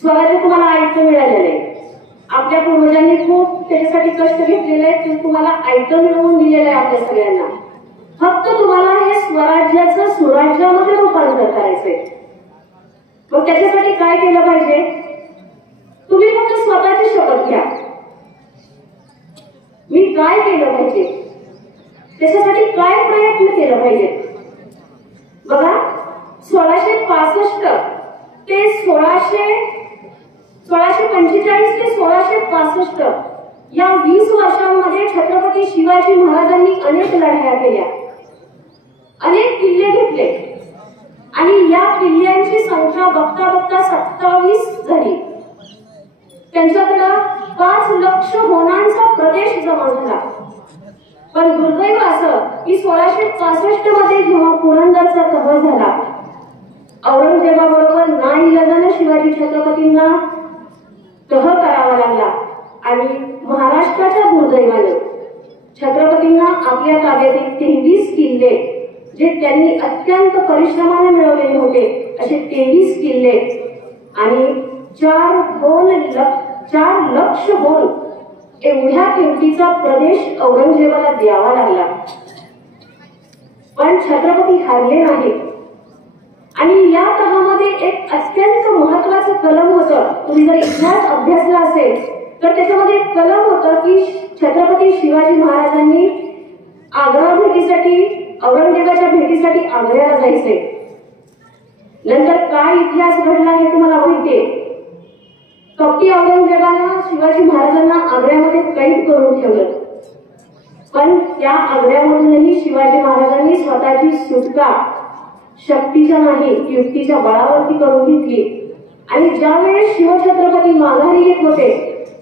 स्वराज्य तुम्हाला आयतं मिळालेलं आहे. आपल्या पूर्वजांनी खूप त्याच्यासाठी कष्ट घेतलेले आहेत. ते तुम्हाला आयतं मिळवून दिलेलं आहे आपल्या सगळ्यांना. फक्त तुम्हाला हे स्वराज्याचं सुराज्यामध्ये रूपांतर करायचंय. मग त्याच्यासाठी काय केलं पाहिजे? तुम्ही फक्त स्वतःची शपथ घ्या. मी काय केलं पाहिजे, त्याच्यासाठी काय प्रयत्न केलं पाहिजे. बघा, 1665 ते 1645 ते 1665 या 20 वर्षांमध्ये छत्रपती शिवाजी महाराजांनी अनेक लढाया केल्या, अनेक किल्ले घेतले आणि या किल्ल्यांची संख्या बघता बघता 27 झाली. त्यांच्याकडे 5 लक्ष होणांचा प्रदेश जमा झाला. पण दुर्दैव असं की 1665 मध्ये जेव्हा पुरंदरचा तह झाला, औरंगजेबाबरोबर नाईलाजाने शिवाजी छत्रपतींना तह करावा लागला आणि महाराष्ट्राच्या दुर्दैवाने छत्रपतींना आपल्या ताब्यातील 23 किल्ले, जे त्यांनी अत्यंत परिश्रमाने मिळवलेले होते, असे 23 किल्ले आणि 4 लक्ष होल एवढ्या किमतीचा प्रदेश औरंगजेबाला द्यावा लागला. पण छत्रपती हारले नाही आणि या तहामध्ये एक अत्यंत महत्वाचं कलम होतं. तुम्ही जर इतिहास अभ्यासला असेल तर त्याच्यामध्ये एक कलम होतं की छत्रपती शिवाजी महाराजांनी आग्रा भेटीसाठी, औरंगजेबाच्या भेटीसाठी आग्र्याला जायचे. नंतर काय इतिहास घडला हे तुम्हाला माहितीये. कपटी औरंगजेबानं शिवाजी महाराजांना आग्र्यामध्ये कैद करून ठेवलं. पण त्या आग्र्यामधूनही शिवाजी महाराजांनी स्वतःची सुटका शक्तीच्या नाही, युक्तीच्या बळावरती करून घेतली. आणि ज्यावेळेस शिवछत्रपती माघारी येत होते,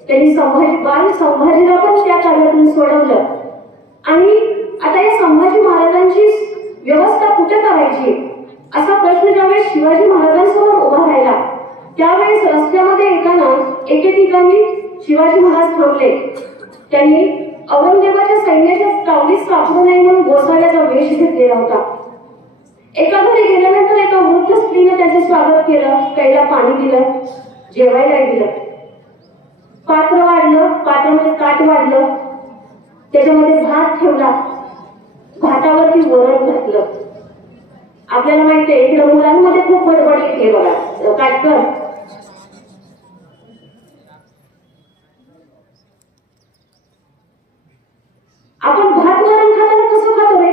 त्यांनी संभाजीला पण त्या कार्यातून सोडवलं. आणि आता या संभाजी महाराजांची व्यवस्था कुठे करायची असा प्रश्न ज्यावेळेस शिवाजी महाराजांसमोर उभा राहिला, त्यावेळेस रस्त्यामध्ये येताना एके ठिकाणी शिवाजी महाराज थांबले. त्यांनी औरंगजेबाच्या सैन्याच्या तावडीत सापडू नये म्हणून गोसाव्याचा वेश घेतलेला होता. एका घरी गेल्यानंतर एका वृद्ध स्त्रीने त्यांचे स्वागत केलं, प्यायला पाणी दिलं, जेवायला दिलं. पात्र वाढलं, पात्रामध्ये ताट वाढलं, त्याच्यामध्ये भात ठेवला, भातावरती वरण घातलं. आपल्याला माहितीये इकडे मुलांमध्ये खूप बडबड येते बघा, काय कर. आपण भात वरण खाताना कसं खातो रे?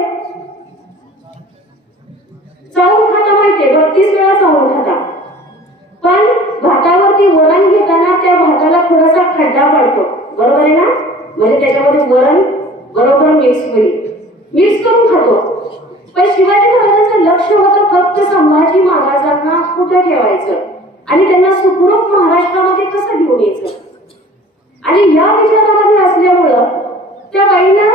चावून खाता, माहितीये 32 वेळा चावून खाता. पण भातावरती वरण घेताना त्या भाताला थोडासा खड्डा पडतो, बरोबर आहे ना? म्हणजे त्याच्यामध्ये वरण बरोबर मिक्स होईल, मिक्स करून खातो. पण शिवाजी महाराजांचं लक्ष होतं फक्त संभाजी महाराजांना कुठे ठेवायचं आणि त्यांना सुखरूप महाराष्ट्रामध्ये कसं घेऊन यायचं. आणि या विचारामध्ये असल्यामुळं त्या बाईनं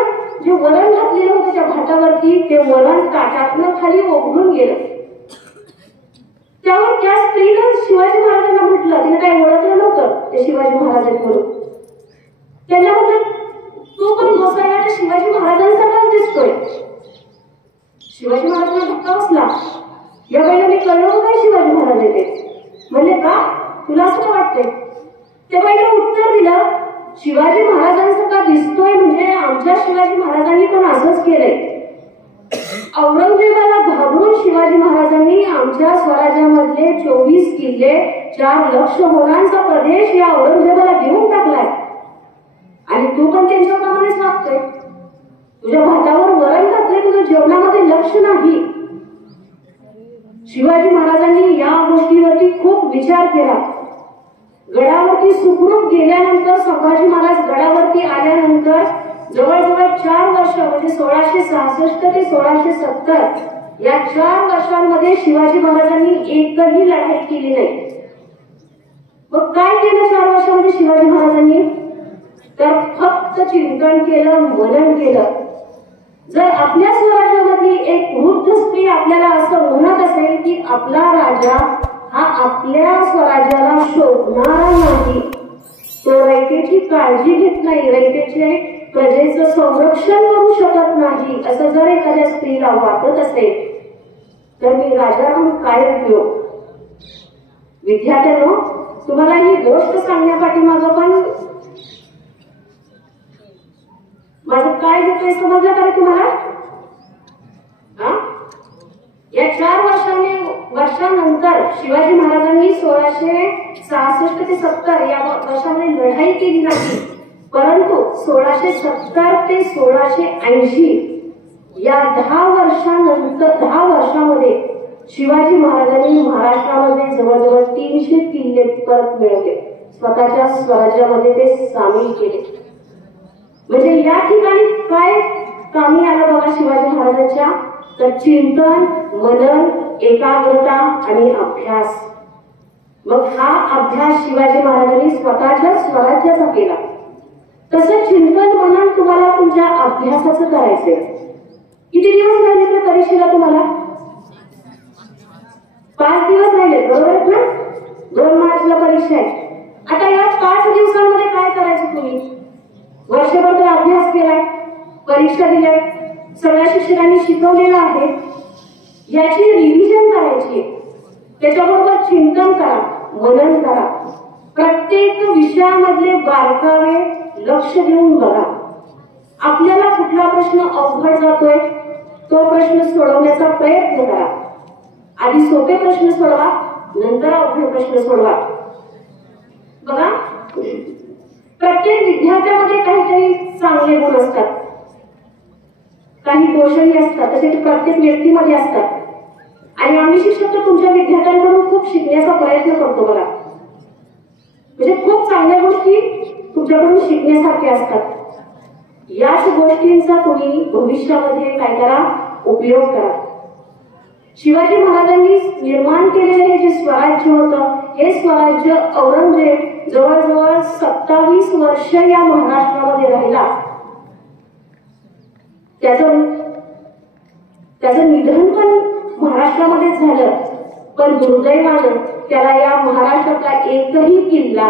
जे वरण घातलेलं होतं त्या भातावरती, ते वरण ताटातनं खाली ओघळून गेलं. त्यावर त्या स्त्रीनं शिवाजी महाराजांना म्हटलं, तिने काही ओळखलं नव्हतं ते शिवाजी महाराज म्हणून. त्यांना म्हटलं, तो पण गोसाव्याच्या शिवाजी महाराजांसारखाच दिसतोय. शिवाजी महाराजांना धक्का बसला. या बाईला मी कळलं काय शिवाजी महाराज येते. म्हणले का, तुला असं काय वाटतंय? त्या बाईला उत्तर दिलं, शिवाजी महाराजांसारखा दिसतोय म्हणजे आमच्या शिवाजी महाराजांनी पण असंच केलंय. औरंगजेबाला घाबरून शिवाजी महाराजांनी आमच्या स्वराज्यामधले 24 किल्ले 4 लक्ष होणांचा प्रदेश या औरंगजेबाला देऊन टाकलाय आणि तू पण त्यांच्याप्रमाणेच वागतोय. तुझ्या भातावर वरण घातलंय, तुझं जेवणामध्ये लक्ष नाही. शिवाजी महाराजांनी या गोष्टीवरती खूप विचार केला. गडावरती सुखरूप गेल्यानंतर संभाजी महाराज गडावरती आल्यानंतर जवळजवळ 4 वर्ष म्हणजे 1666 ते 1670 या 4 वर्षांमध्ये शिवाजी महाराजांनी एकही लढाई केली नाही. मग काय केलं 4 वर्षामध्ये शिवाजी महाराजांनी? तर फक्त चिंतन केलं, मनन केलं. जर आपल्या स्वराज्यामध्ये एक वृद्ध स्त्री आपल्याला असं म्हणत असेल की आपला राजा हा आपल्या स्वराज्याला शोभणारा नाही, तो रयतेची काळजी घेत नाही, रयतेचे प्रजेचं संरक्षण करू शकत नाही, असं जर एखाद्या स्त्रीला वाटत असेल तर मी राजा राहून काय उपयोग? विद्यार्थ्यांनो, तुम्हाला ही गोष्ट सांगण्यापाठीमागं पण माझं काय होतंय समजलं का तुम्हाला? या 4 वर्षानंतर शिवाजी महाराजांनी 1666 ते 70 या वर्षामध्ये लढाई केली नाही, परंतु 1670 ते 1680 या 10 वर्षामध्ये शिवाजी महाराजांनी महाराष्ट्रामध्ये जवळजवळ 300 किल्ले परत मिळवले, स्वतःच्या स्वराज्यामध्ये ते सामील केले. म्हणजे या ठिकाणी काय कामी आलं बघा शिवाजी महाराजांच्या? तर चिंतन, मनन, एकाग्रता आणि अभ्यास. मग हा अभ्यास शिवाजी महाराजांनी स्वतःच्या स्वराज्याचा केला. तसं चिंतन, मनन तुम्हाला तुमच्या अभ्यासाचं करायचंय. किती दिवस राहिले तर परीक्षेला तुम्हाला? 5 दिवस राहिले, बरोबर आहेत ना? 2 मार्चला परीक्षा आहे. आता या 5 दिवसांमध्ये काय करायचं तुम्ही? वर्षभर तर अभ्यास केलाय, परीक्षा दिल्या, सगळ्या शिक्षकांनी शिकवलेलं आहे, याची रिव्हिजन करायची. त्याच्याबरोबर चिंतन करा, मनन करा. प्रत्येक विषयामधले बारकावे लक्ष देऊन बघा. आपल्याला कुठला प्रश्न अवघड जातोय तो प्रश्न सोडवण्याचा प्रयत्न करा. आधी सोपे प्रश्न सोडवा, नंतर अवघड प्रश्न सोडवा. बघा, प्रत्येक विद्यार्थ्यामध्ये काहीतरी चांगले गुण असतात, काही दोषही असतात, तसे ते प्रत्येक व्यक्तीमध्ये असतात. आणि आम्ही शिक्षक तर तुमच्या विद्यार्थ्यांकडून खूप शिकण्याचा प्रयत्न करतो बघा. म्हणजे खूप चांगल्या गोष्टी तुमच्याकडून शिकण्यासारख्या असतात. याच गोष्टींचा तुम्ही भविष्यामध्ये काय करा? उपयोग करा. शिवाजी महाराजांनी निर्माण केलेलं हे जे स्वराज्य होतं, हे स्वराज्य औरंगजेब जवळजवळ 27 वर्ष या महाराष्ट्रामध्ये राहिला. त्याचं निधन पण महाराष्ट्रामध्येच झालं, पण दुर्दैवानं त्याला या महाराष्ट्रातला एकही किल्ला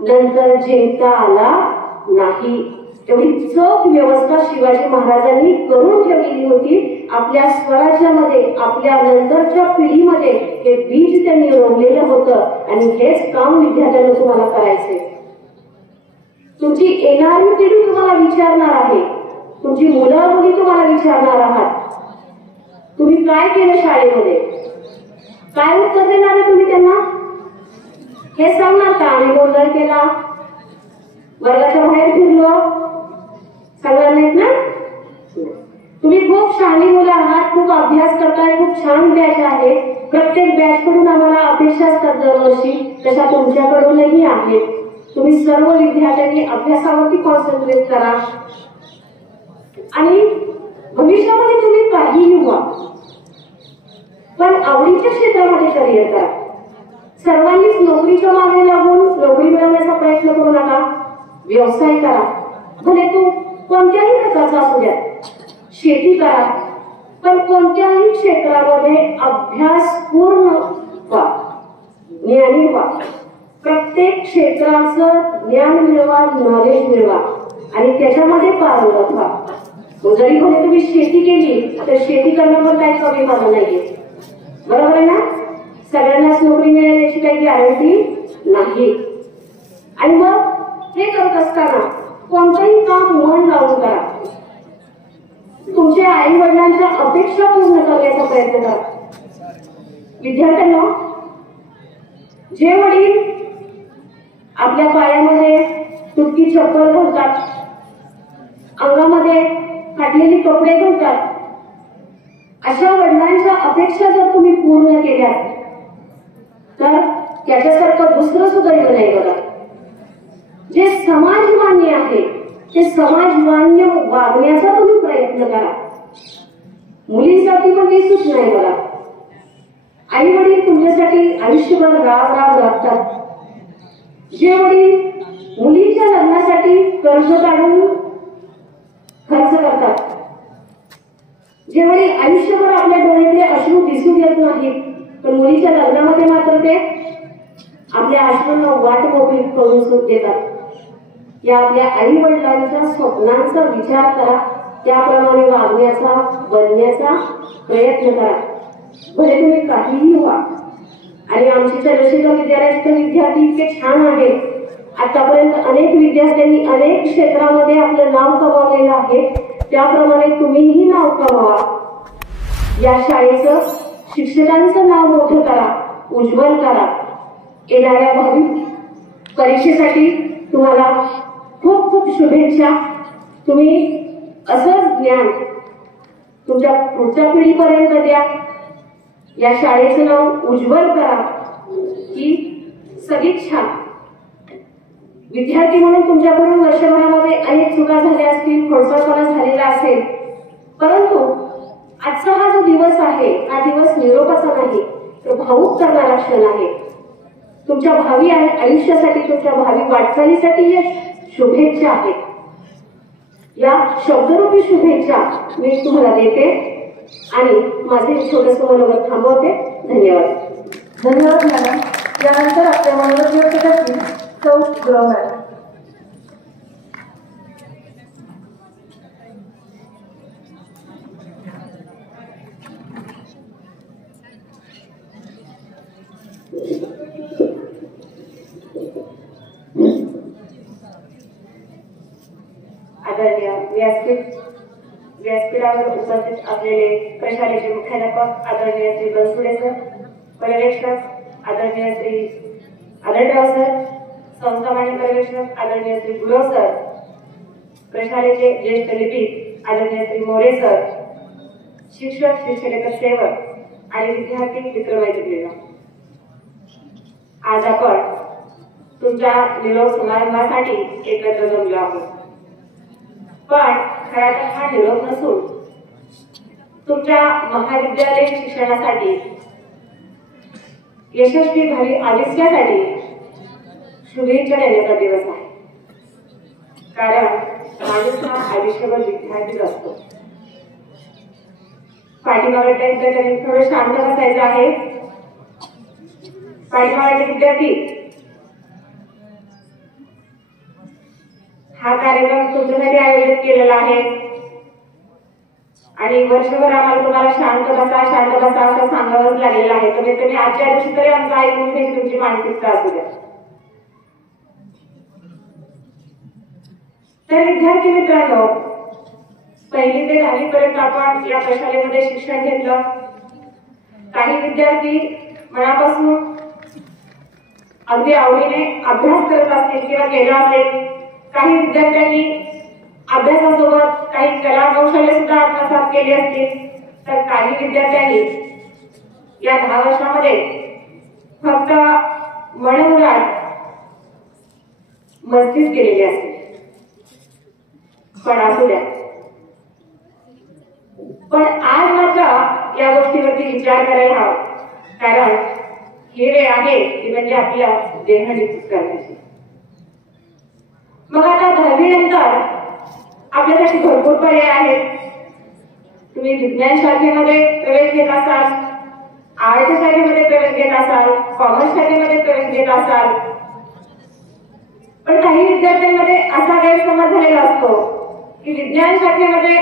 नंतर जिंकता आला नाही. एवढी चोख व्यवस्था शिवाजी महाराजांनी करून ठेवलेली होती. आपल्या स्वराज्यामध्ये, आपल्या नंतरच्या पिढीमध्ये हे बीज त्यांनी रोवलेलं होतं. आणि हेच काम विद्यार्थ्यांना तुम्हाला करायचंय. तुमची येणारी पिढी तुम्हाला विचारणार आहे, तुमची मुलं मुली तुम्हाला विचारणार आहात, तुम्ही काय केलं शाळेमध्ये, काय उत्तर देणार आहे तुम्ही त्यांना? हे सांगणार का? आम्ही गोंधळ केला, वर्गाच्या बाहेर फिरलो, सांगणार नाहीत ना? तुम्ही खूप शहाणी मुलं आहात, खूप अभ्यास करताय, खूप छान बॅच आहे. प्रत्येक बॅच कडून आम्हाला अपेक्षा असतात दरवर्षी, तशा तुमच्याकडूनही आहेत. तुम्ही सर्व विद्यार्थ्यांनी अभ्यासावरती कॉन्सन्ट्रेट करा आणि भविष्यामध्ये तुम्ही काहीही व्हा, पण आवडीच्या क्षेत्रामध्ये करिअर करा. सर्वांनीच नोकरीच्या मागे लागून नोकरी मिळवण्याचा प्रयत्न करू नका. व्यवसाय करा, भले तो कोणत्याही प्रकारचा असू द्या. शेती करा, पण कोणत्याही क्षेत्रामध्ये अभ्यास पूर्ण व्हा, ज्ञानी व्हा. प्रत्येक क्षेत्राचं ज्ञान मिळवा, नॉलेज मिळवा आणि त्याच्यामध्ये पारंगत व्हा. जरी भले तुम्ही शेती केली तर शेती करण्यावर काही कमी पडा नाहीये, बरोबर आहे ना? सगळ्यांनाच नोकरी मिळेल याची काही गॅरंटी नाही. आणि मग हे करत असताना कोणतंही काम मन लावून करा. तुमच्या आई वडिलांच्या अपेक्षा पूर्ण करण्याचा प्रयत्न करा. विद्यार्थ्यांना, जे वडील आपल्या पायामध्ये तुटकी चप्पल घालतात, अंगामध्ये फाटलेली कपडे घालतात, अशा वडिलांच्या अपेक्षा जर तुम्ही पूर्ण केल्या तर त्याच्यासारखं दुसरं सुद्धा येऊ नाही बघा. जे समाजमान्य आहे ते समाजमान्य वागण्याचा तुम्ही प्रयत्न करा. मुलींसाठी पण काही सूच नाही बघा. आई वडील तुमच्यासाठी आयुष्यभर राब राबतात. जे वडील मुलीच्या लग्नासाठी कर्ज काढून खर्च करतात, जे वडील आयुष्यभर आपल्या डोळ्यातले अश्रू दिसू देत नाहीत, पण मुलीच्या लग्नामध्ये मात्र ते आपल्या अश्रूंना वाट मोकळी करून देतात, या आपल्या आई वडिलांच्या स्वप्नांचा विचार करा. त्याप्रमाणे वागण्याचा, बनण्याचा प्रयत्न करा. भले तुम्ही काहीही व्हा. आणि आमच्या चंद्रशेखर विद्यालयाचे विद्यार्थी इतके छान आहेत. आतापर्यंत अनेक विद्यार्थ्यांनी अनेक क्षेत्रामध्ये आपलं नाव कमावलेलं आहे. त्याप्रमाणे तुम्हीही नाव कमावा. या शाळेचं, शिक्षकांचं नाव मोठं करा, उज्ज्वल करा. येणाऱ्या भावी परीक्षेसाठी तुम्हाला खूप खूप शुभेच्छा. तुम्ही असंच ज्ञान तुमच्या पुढच्या पिढीपर्यंत द्या. या शाळेचं नाव उज्ज्वल करा. ही सदिच्छा. विद्यार्थी म्हणून तुमच्याकडून वर्षभरामध्ये अनेक चुका झाल्या असतील, खोडसाळपणा झालेला असेल, परंतु आजचा हा जो दिवस आहे, हा दिवस निरोपाचा नाही, तर भावुक करणारा क्षण आहे. तुमच्या भावी आयुष्यासाठी, तुमच्या भावी वाटचालीसाठी या शुभेच्छा आहेत. या शब्दरूपी शुभेच्छा मी तुम्हाला देते आणि माझे छोटंसं मनोगत थांबवते. धन्यवाद. धन्यवाद मॅडम. यानंतर आपल्या मनोगत व्यक्त करतील सौ गुरव मॅडम. आदरणीय व्यासपीठावर उपस्थित असलेले प्रशालेचे मुख्याध्यापक आदरणीय श्री बनसुडे सर, पर्यवेक्षक आदरणीय श्री आदळराव सर, संस्थामान्य पर्यवेक्षक आदरणीय श्री गुरव सर, प्रशालेचे ज्येष्ठ लिपिक आदरणीय श्री मोरे सर, शिक्षक, शिक्षकेतर सेवक आणि विद्यार्थी मित्रमैत्रिणींनो, आज आपण तुमच्या निरोप समारंभासाठी एकत्र जमलो आहोत. पण खरा तर हा निरोप नसून तुमच्या महाविद्यालयीन शिक्षणासाठी यशस्वी भावी आयुष्यासाठी शुभेच्छा देण्याचा दिवस आहे. कारण माणूस हा आयुष्यभर विद्यार्थीच असतो. पाठीमागे त्यांनी थोडं शांत बसायचं आहे. पाठीमागे विद्यार्थी, हा कार्यक्रम तुमच्यासाठी आयोजित केलेला आहे आणि वर्षभर आम्हाला तुम्हाला शांत बसा असं सांगावंच लागलेलं आहे. तुम्ही आजच्या दिवशी तरी आमचं ऐकून घ्यायची तुमची मानसिकता असू द्या. तर विद्यार्थी मित्रांनो, 1ली ते 10वी पर्यंत आपण या प्रशालेमध्ये शिक्षण घेतलं. काही विद्यार्थी मनापासून अगदी आवडीने अभ्यास करत असतील किंवा केला असेल. काही विद्यार्थ्यांनी अभ्यासासोबत काही कला कौशल्य सुद्धा आत्मसात केली असतील. तर काही विद्यार्थ्यांनी या 10 वर्षामध्ये फक्त मनमुराद मस्तीच केलेली असते. पण असू द्या. पण आज मात्र या गोष्टीवरती विचार करायला हवा. कारण ही वेळ आहे ती म्हणजे आपल्या देहनिर्मिती करण्याची. मग आता 10वी नंतर आपल्यासाठी भरपूर पर्याय आहेत. तुम्ही विज्ञान शाखेमध्ये प्रवेश घेत असाल, आर्ट शाखेमध्ये प्रवेश घेत असाल, कॉमर्स शाखेमध्ये प्रवेश घेत असाल. पण काही विद्यार्थ्यांमध्ये असा गैरसमज झालेला असतो की विज्ञान शाखेमध्ये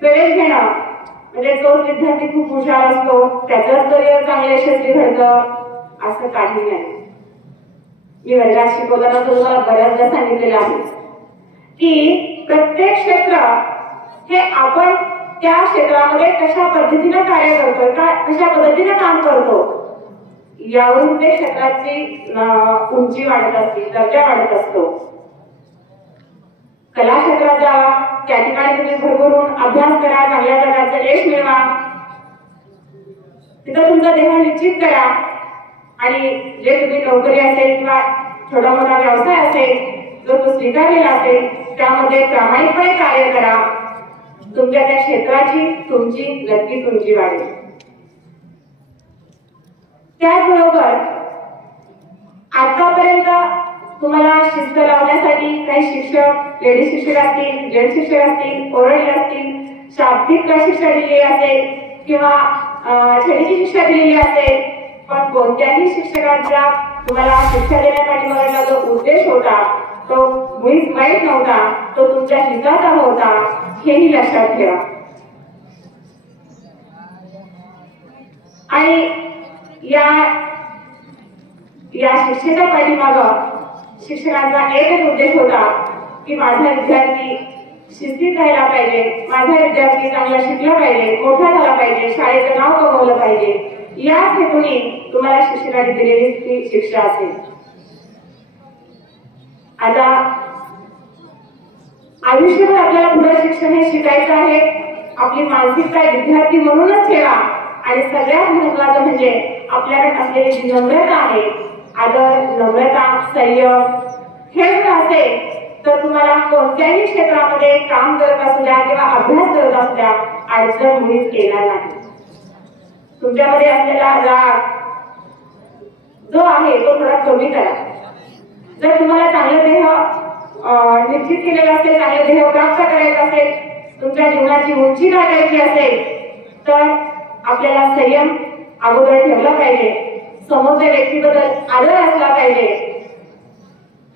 प्रवेश घेणं म्हणजे तोच विद्यार्थी खूप हुशार असतो, त्याचंच करिअर चांगलं यशस्वी घडतं, असं काही नाही. मी वर्गात शिकवताना तुम्हाला बऱ्याचदा सांगितलेलं आहे की प्रत्येक क्षेत्र हे आपण त्या क्षेत्रामध्ये कशा पद्धतीने कार्य करतो, कशा पद्धतीने काम करतो, यावरून ते क्षेत्राची उंची वाढत असते, दर्जा वाढत असतो. कला क्षेत्रात जावा, त्या ठिकाणी तुम्ही भरभरून अभ्यास करा, चांगल्या प्रकारचं यश मिळवा, तिथं तुमचा देह निश्चित करा आणि जे तुम्ही नोकरी असेल किंवा छोटा मोठा व्यवसाय असेल जो तो स्वीकारलेला असेल त्यामध्ये प्रामाणिकपणे कार्य करा. तुमच्या त्या क्षेत्राची तुमची नक्कीच उंची वाढेल. त्याचबरोबर आतापर्यंत तुम्हाला शिस्त लावण्यासाठी काही शिक्षक, लेडीज शिक्षक असतील, जेंट्स शिक्षक असतील, ओरळी असतील, शाब्दिक शिक्षा दिलेली असेल किंवा छडीची शिक्षा दिलेली असेल, पण कोणत्याही शिक्षकांचा तुम्हाला शिक्षा देण्यापाठीमागचा जो उद्देश होता तो मुळीच वाईट नव्हता, तो तुमच्या हिताचा होता, हेही लक्षात ठेवा. आणि या शिक्षेच्या पाठीमागं शिक्षकांचा एकच उद्देश होता की माझा विद्यार्थी शिस्तीत राहिला पाहिजे, माझा विद्यार्थी चांगला शिकला पाहिजे, मोठा झाला पाहिजे, शाळेचं नाव कमवलं पाहिजे. याच हेतूने तुम्हाला शिक्षकांनी दिलेली ती शिक्षा असेल. आता आयुष्यभर आपल्याला पुढे शिक्षण हे शिकायचं आहे. आपली मानसिकता विद्यार्थी म्हणूनच ठेवा आणि सगळ्यात महत्वाचं म्हणजे आपल्याकडे असलेली जी नम्रता आहे, आदर, नम्रता, संयम हे जर असेल तर तुम्हाला कोणत्याही क्षेत्रामध्ये काम करत असू द्या किंवा अभ्यास करत असू द्या अडचण मुळीच येणार नाही. तुमच्यामध्ये असलेला राग जो आहे तो थोडा कमी करा. जर तुम्हाला चांगलं देह निश्चित केलेलं असेल, चांगलं देह प्राप्त करायचं असेल, तुमच्या जीवनाची उंची गाठायची असेल तर आपल्याला संयम अगोदर ठेवला पाहिजे. समोरच्या व्यक्तीबद्दल आदर असला पाहिजे.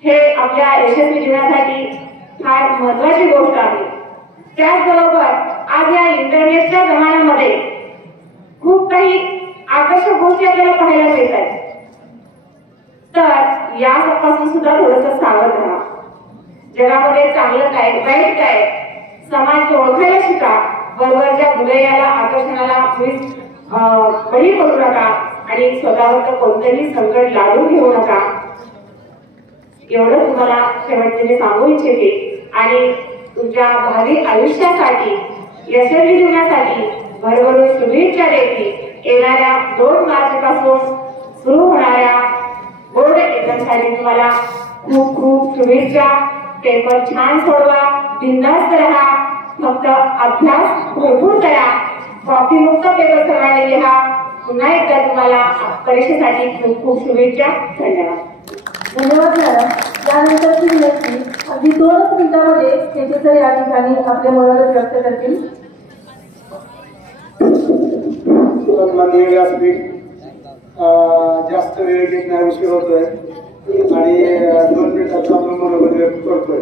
हे आपल्या यशस्वी जीवनासाठी फार महत्वाची गोष्ट आहे. त्याचबरोबर आज या इंटरनेटच्या जमान्यामध्ये खूप काही आकर्षक गोष्टी आपल्याला पाहायला मिळतात. तर यापासून सुद्धा थोडंसं सावध राहा. जगामध्ये चांगलं काय, वाईट काय, समाज ओळखायला शिका. बरोबरच्या बुराईला, आकर्षणाला बळी पडू नका आणि स्वतःवर तर कोणतंही संकट लादून घेऊ नका. एवढं तुम्हाला शेवटचे सांगू इच्छिते आणि तुमच्या भावी आयुष्यासाठी, यशस्वी जीवनासाठी भरभरून शुभेच्छा देते. येणाऱ्या 2 मार्च पासून सुरू होणाऱ्या बोर्ड एक्झामसाठी तुम्हाला खूप खूप शुभेच्छा. पेपर छान सोडवा, बिनधास्त राहा, फक्त अभ्यास भरपूर करा, कॉपी मुक्त पेपर सर्वांनी लिहा. पुन्हा एकदा तुम्हाला परीक्षेसाठी खूप खूप शुभेच्छा. धन्यवाद. धन्यवाद मॅडम. यानंतरची विनंती अगदी 2 मिनिटांमध्ये तेजे सर या ठिकाणी आपले मनोगत व्यक्त करतील. माननीय व्यासपीठ, जास्त वेळ घेत नाही, उशीर होतोय आणि 2 मिनिटाचा आपण मनोगत व्यक्त करतोय.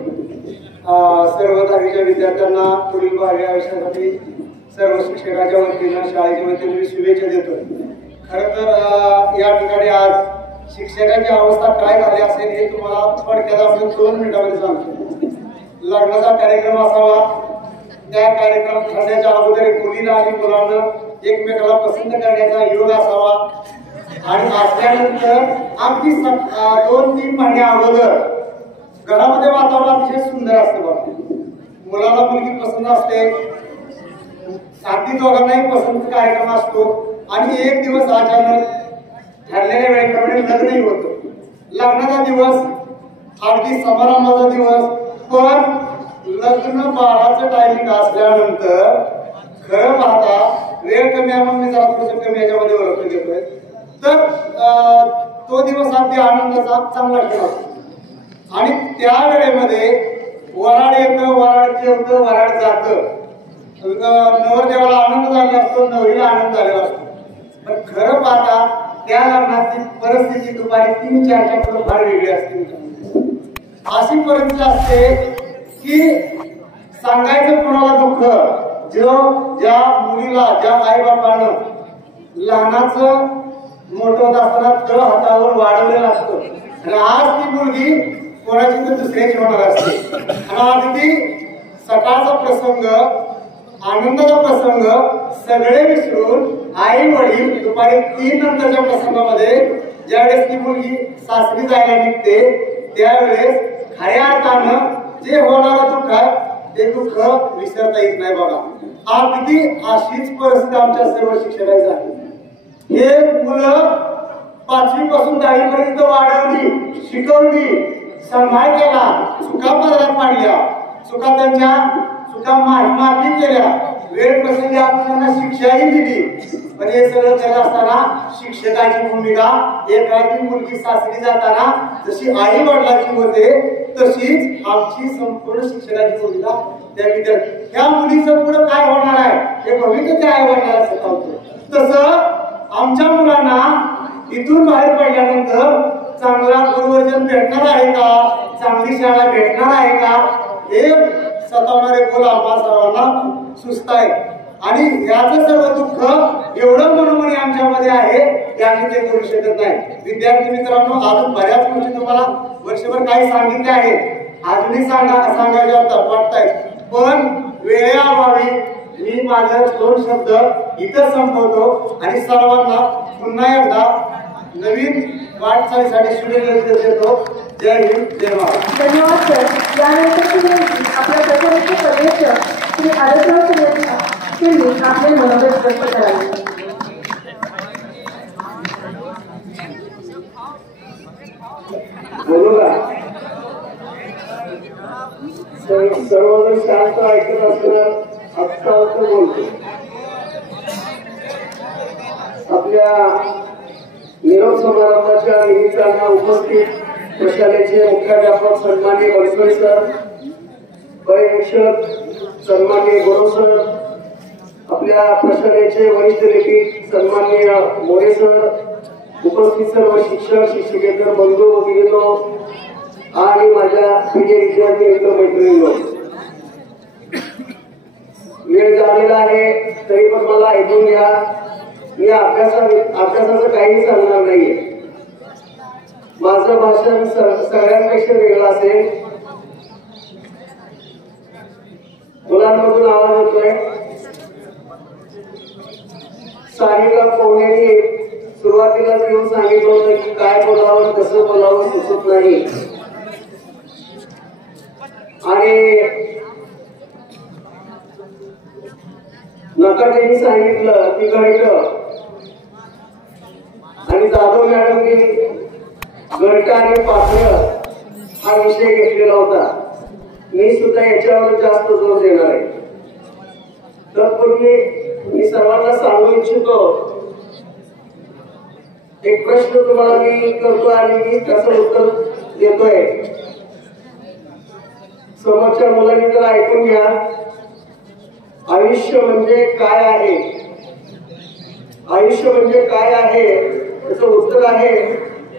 सर्व 10वीच्या विद्यार्थ्यांना पुढील 12व्या आयुष्यासाठी सर्व शिक्षकाच्या वतीनं, शाळेच्या वतीनं मी शुभेच्छा देतोय. खरं तर या ठिकाणी आज शिक्षकाची अवस्था काय झाली असेल हे तुम्हाला थोडक्यात आपण 2 मिनिटांमध्ये सांगतो. लग्नाचा कार्यक्रम असावा, त्या कार्यक्रम ठरण्याच्या अगोदर एक मुलीला आणि मुलांना एकमेकाला पसंत करण्याचा योग असावा आणि असल्यानंतर अगदी 2-3 महिने अगोदर घरामध्ये वातावरण अतिशय सुंदर असते. बघा, मुलाला मुलगी पसंत असते, अगदी दोघांनाही पसंत कार्यक्रम असतो आणि एक दिवस अचानक ठरलेल्या वेळेप्रमाणे लग्नही होतं. लग्नाचा दिवस अगदी समारंभाचा दिवस, पण लग्न 12चं टायमिंग असल्यानंतर खरं पाहता वेळ कमी आहे म्हणून मी जरा थोडंसं कमी याच्यामध्ये ओळखून घेतोय. तर तो दिवस अगदी आनंदाचा चांगला खेळ असतो आणि त्या वेळेमध्ये वराड येतं, वराड जेवतं, वराड जातं. नवरदेवाला आनंद झालेला असतो, नवरीला आनंद झालेला असतो. पण खरं पाहता त्या लग्नाची परिस्थिती दुपारी 3-4च्या पुढे फार वेगळी असते. अशी परिस्थिती असते की सांगायचं कोणाला दुःख, ज्या मुलीला, ज्या आईबापानं लहानाचं मोठं होत असताना तळ हातावर वाढवलेलं असतं आणि आज ती मुलगी कोणाची तर दुसऱ्याची होणार असते. आणि अगदी सकाळचा प्रसंग आनंदाचा प्रसंग सगळे विसरून आई वडील दुपारी 3 नंतरच्या प्रसंगामध्ये ज्यावेळेस ती मुलगी सासरी जायला निघते त्यावेळेस खऱ्या अर्थानं जे होणारं दुःख आहे ते दुःख विसरता येत नाही बघा. अगदी अशीच परिस्थिती आमच्या सर्व शिक्षकांची आहे. हे मुलं 5वी पासून 10वी पर्यंत वाढवली, शिकवली, सांभाळ केला, चुका पदरात पाडल्या, चुका माफी केल्या, वेळ प्रसंगी आपण त्यांना शिक्षाही दिली. पण हे सगळं करत असताना शिक्षकाची भूमिका एखादी मुलगी सासरी जाताना जशी आई वडिलाची होते तशीच आमची संपूर्ण शिक्षकाची भूमिका त्या विद्यार्थी. ह्या मुलीचं पुढे काय होणार आहे हे भविष्य त्या आई वडिलाला शिकवतो. तसं आमच्या मुलांना इथून बाहेर पडल्यानंतर चांगला गुरुवर्जन भेटणार आहे का, चांगली शाळा भेटणार आहे का, हे सतावणारे बोल आम्हा सर्वांना सुस्त आहे. आणि याचं सर्व दुःख एवढं मनोमनी आमच्यामध्ये आहे की आम्ही ते करू शकत नाही. विद्यार्थी मित्रांनो, अजून बऱ्याच गोष्टी तुम्हाला वर्षभर काही सांगितले आहे, अजूनही सांगायच्या वाटतायत, पण वेळेअभावी मी माझे 2 शब्द इथं संपवतो आणि सर्वांना पुन्हा एकदा नवीन वाटचालीसाठी शुभेच्छा देतो. जय हिंद, जय महाराष्ट्र. धन्यवाद सर. यानंतर आपल्या प्रचाराचे पर्यवेक्षक श्री आदर्शराव शिंदे आपले मनोगत व्यक्त करावे. बोलू का? सर्वजण शांत ऐकत असताना आत्ता बोलतो. आपल्या निरोप समारंभाच्या निमित्तानं उपस्थित प्रशालेचे मुख्याध्यापक सन्माननीय बनसोडे सर, पर्यवेक्षक सन्माननीय गोरव सर, आपल्या प्रशालेचे वरिष्ठ लेखिक सन्माननीय मोरे सर, उपस्थित सर्व शिक्षक शिक्षकेतर बंधू भगिनींनो आणि माझ्या प्रिय विद्यार्थी मित्र मैत्रिणींनो, वेळ झालेला आहे तरी पण मला ऐकून घ्या. मी अभ्यासाचं काही सांगणार नाहीये. माझं भाषण सगळ्यांपेक्षा वेगळं असेल. मुलांमधून आवाज येतोय. सारिका पोहण्याने सुरुवातीलाच येऊन सांगितलं होतं की काय बोलावं कसं बोलावं सुचत नाही. आणि नकाटेंनी सांगितलं की गणित आणि जाधव मॅडमनी गणित आणि पात्र हा विषय घेतलेला होता. मी सुद्धा याच्यावर जास्त जोर देणार आहे. तत्पूर्वी मी सर्वांना सांगू इच्छितो, एक प्रश्न तुम्हाला मी करतो आणि मी त्याचं उत्तर देतोय. समोरच्या मुलांनी जरा ऐकून घ्या. आयुष्य म्हणजे काय आहे? आयुष्य म्हणजे काय आहे त्याचं उत्तर आहे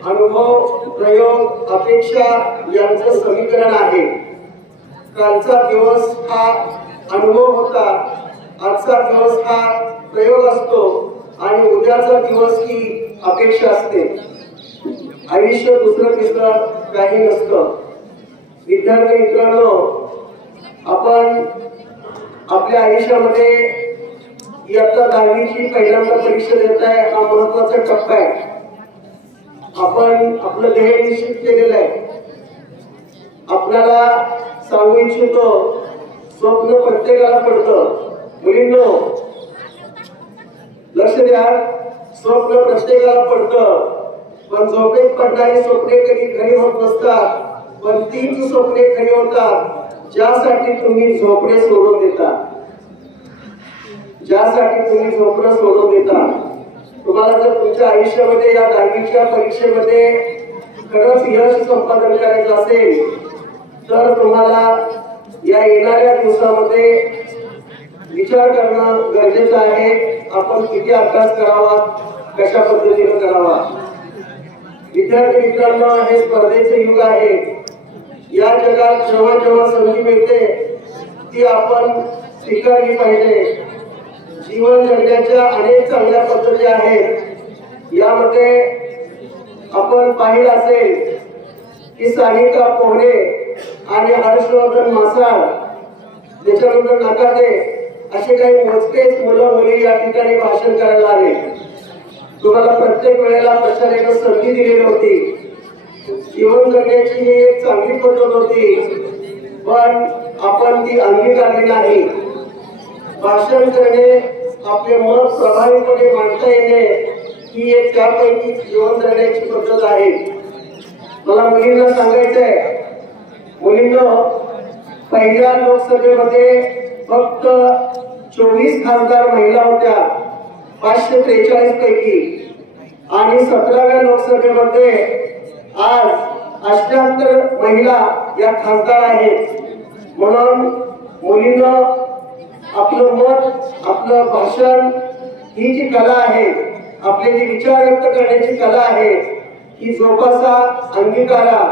अनुभव, प्रयोग, अपेक्षा यांचं समीकरण आहे. कालचा दिवस हा अनुभव होता, आजचा दिवस हा प्रयोग असतो आणि उद्याचा दिवस ही अपेक्षा असते. आयुष्य दुसरं तिसरं काही नसतं. विद्यार्थी मित्रांनो, आपण आपल्या आयुष्यामध्ये इयत्ता 10वीची पहिल्यांदा परीक्षा देत आहे. हा महत्वाचा टप्पा आहे. आपण आपलं ध्येय निश्चित केलेलं आहे. आपल्याला सांगू इच्छितो, स्वप्न प्रत्येकाला पडतं. मुलींनो लक्ष द्या, स्वप्न प्रत्येकाला पडतं, पण झोपेत पडणारी स्वप्ने कधी खरी होत नसतात. पण तीच स्वप्ने खरी होतात ज्यासाठी तुम्ही झोपणे सोडून देता. ज्यासाठी तुम्ही झोपणं सोडून देता. तुम्हाला जर तुमच्या आयुष्यामध्ये या 10वीच्या परीक्षेमध्ये खरंच यश संपादन करायचं असेल तर तुम्हाला या येणाऱ्या दिवसामध्ये विचार करणं गरजेचं आहे. आपण किती अभ्यास करावा, कशा पद्धतीने करावा. विद्यार्थी मित्रांनो, हे स्पर्धेचे युग आहे. या जगात जेव्हा जेव्हा संधी मिळते ती आपण स्वीकारली पाहिजे. जीवन जगण्याच्या अनेक चांगल्या पद्धती आहेत. यामध्ये आपण पाहिलं असेल की सारिका पोहणे आणि हर्षवर्धन मासाळ, त्याच्यानंतर नकाटे असे काही मोजकेच मुलं मुली या ठिकाणी भाषण करायला आले. तुम्हाला प्रत्येक वेळेला प्रचाराला संधी दिलेली होती. जीवन जगण्याची ही एक चांगली पद्धत होती, पण आपण ती अंगीकारली नाही. भाषण करणे, आपले मत प्रभावीपणे मांडता येणे ही एक त्यापैकी जीवन जगण्याची पद्धत आहे. मला मुलींना सांगायचंय, मुलींना पहिल्या लोकसभेमध्ये फक्त 24 खासदार महिला होत्या 543 पैकी, आणि 17व्या लोकसभेमध्ये आज 78 महिला या खासदार आहेत. म्हणून मुलींना आपलं मत, आपलं भाषण, ही जी कला आहे, आपले जे विचार व्यक्त करण्याची कला आहे, ही जोपासा, अंगीकारा.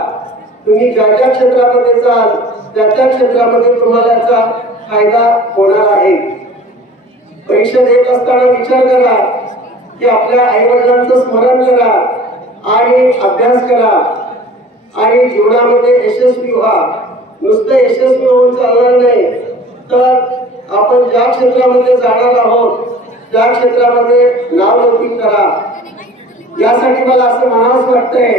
तुम्ही ज्या ज्या क्षेत्रामध्ये जाल त्या त्या क्षेत्रामध्ये तुम्हाला याचा फायदा होणार आहे. परीक्षा देत असताना विचार करा की आपल्या आई वडिलांचं स्मरण करा आणि अभ्यास करा आणि जीवनामध्ये यशस्वी व्हा. नुसतं यशस्वी होऊन चालणार नाही, तर आपण ज्या क्षेत्रामध्ये जाणार आहोत त्या क्षेत्रामध्ये नावलौकिक करा. यासाठी मला असं म्हणावंच वाटतंय,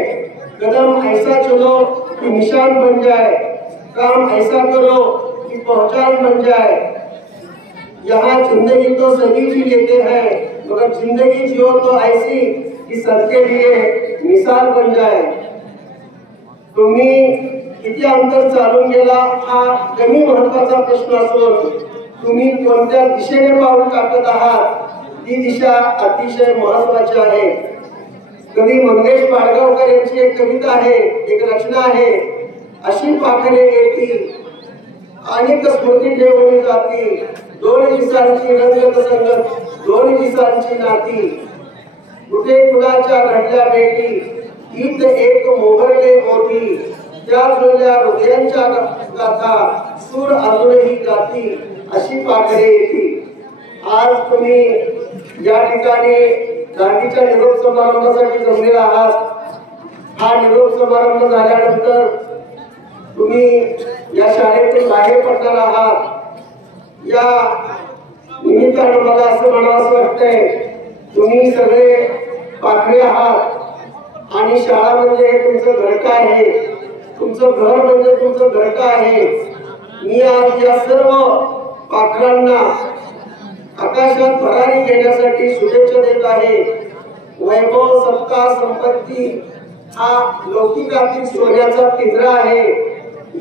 कदम ऐसा चलो कि निशान बन जाए, काम ऐसा करो कि पहचान बन जाए. यहाँ जिंदगी तो सभी जी लेते हैं, मगर जिंदगी जियो तो ऐसी कि सबके लिए मिसाल बन जाए. तुम्ही किती अंतर चालून गेला हा कमी महत्वाचा प्रश्न असून तुम्ही कोणत्या दिशेने पाऊल टाकत आहात ती दिशा अतिशय महत्वाची आहे. कवी मंगेश पाडगावकर यांची एक कविता आहे, एक रचना आहे, अशी पाखरे येती अनेक स्मृती ठेवून जाती, दोन दिसांची रंगत संगत, दोन दिसांची नाती, कुठे कुणाच्या घडल्या भेटी, गीत एक मोहरले मोठी, त्या जुळल्या हृदयांच्या गाथा, सूर अजूनही गाती, अशी पाखरे येती. आज तुम्ही या ठिकाणी गांधीच्या निरोप समारंभासाठी जमलेला आहात. हा निरोप समारंभ झाल्यानंतर तुम्ही या शाळेतून बाहेर पडणार आहात. या निमित्तानं मला असं म्हणावंसं वाटतंय, तुम्ही सगळे पाखरे आहात आणि शाळा म्हणजे हे तुमचं घरटं आहे, तुमचं घर म्हणजे तुमचं घरटं आहे. मी आज या सर्व पाखरांना आकाशात भरारी घेण्यासाठी शुभेच्छा देत आहे. वैभव, सत्ता, संपत्ती हा लौकिकातील सोन्याचा पिंजरा आहे.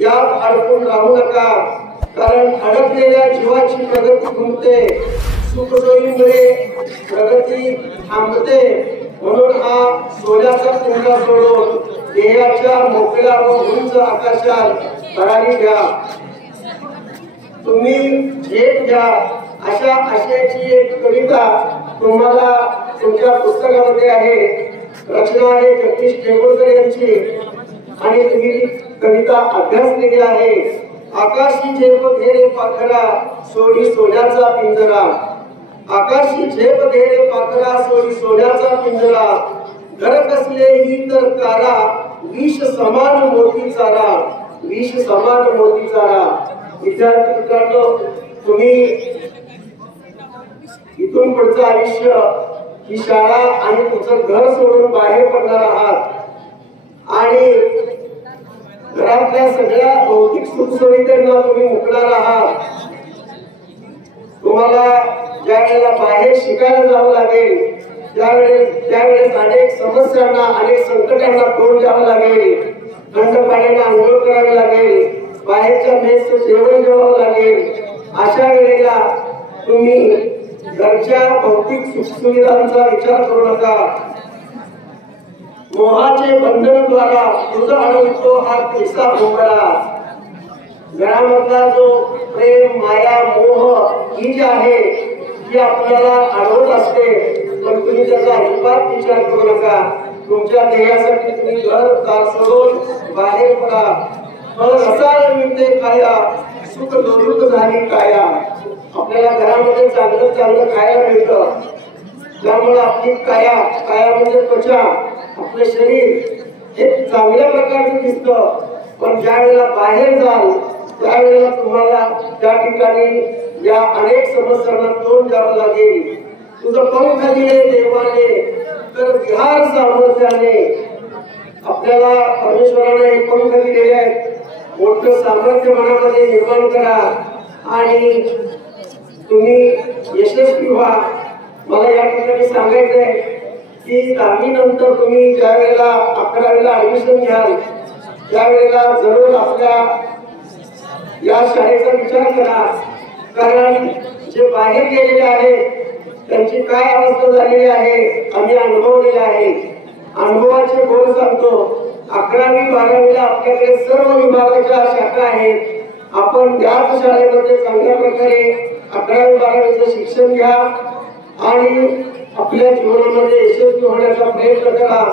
यात अडकून राहू नका, कारण अडकलेल्या जीवाची प्रगती खुंटते, सुखसोयीमुळे प्रगती थांबते. म्हणून हा सोन्याचा पिंजरा सोडून देहाच्या मोकळ्या व उंच आकाशात भरारी घ्या. तुम्ही झेप घ्या. अशा आशयाची एक कविता तुम्हाला तुमच्या पुस्तकामध्ये आहे. रचना आहे जगदीश टेंभुर्कर यांची आणि तुम्ही ती कविता अभ्यासलेली आहे. आकाशी झेप घे रे पाखरा, सोडी सोन्याचा पिंजरा. आकाशी झेप घे रे पाखरा, सोडी सोन्याचा पिंजरा. घर कसलेही तर कारा, विष समान मोती चारा, विष समान मोती चारा. विद्यार्थी मित्रांनो, तुम्ही इथून पुढचं आयुष्य ही शाळा आणि तुमचं घर सोडून बाहेर पडणार आहात आणि घरातल्या सगळ्या भौतिक सुखसुविधांना तुम्ही मुकणार आहात. तुम्हाला ज्या वेळेला बाहेर शिकायला जावं लागेल त्यावेळेस अनेक समस्यांना, अनेक संकटांना तोंड द्यावं लागेल. थंड पाण्याने आंघोळ करावी लागेल, बाहेरच्या मेसचं जेवण जेवावं लागेल. अशा वेळेला तुम्ही घरच्या भौतिक सुखसुविधांचा विचार करू नका. मोहाचे बंधनद्वारा तुझा अडवतो हा किस्सा भोंगडा. घरामधला जो प्रेम, माया, मोह ही जी आहे ती आपल्याला अडवत असते, पण तुम्ही त्याचा अजिबात विचार करू नका. तुमच्या ध्येयासाठी तुम्ही घर दार सोडून बाहेर पडा. रसायन मिळते काया, सुख लोलुप झाली काया. आपल्याला घरामध्ये चांगलं चांगलं खायला मिळतं, त्यामुळे आपली काया म्हणजे त्वचा, आपलं शरीर हे चांगल्या प्रकारचं दिसतं. पण ज्या वेळेला बाहेर जाल त्यावेळेला तुम्हाला त्या ठिकाणी या अनेक समस्यांना तोंड द्यावं लागेल. तुझं पंख दिले देवाने तर विहार सामर्थ्याने. आपल्याला परमेश्वराने एक पंख दिलेले आहेत. मोठं सामर्थ्य मनामध्ये निर्माण करा आणि तुम्ही यशस्वी व्हा. मला या ठिकाणी सांगायचंय की 10वी नंतर तुम्ही ज्या वेळेला 11वीला ऍडमिशन घ्याल त्यावेळेला जरूर आपल्या या शाळेचा विचार करा. कारण जे बाहेर गेलेले आहेत त्यांची काय अवस्था झालेली आहे आम्ही अनुभवलेले आहे. अनुभवाचे बोल सांगतो. 11वी 12वीला आपल्याकडे सर्व विभागाच्या शाखा आहेत. आपण त्याच शाळेमध्ये चांगल्या प्रकारे 11वी 12वीचं शिक्षण घ्या आणि आपल्या जीवनामध्ये यशस्वी होण्याचा प्रयत्न करा.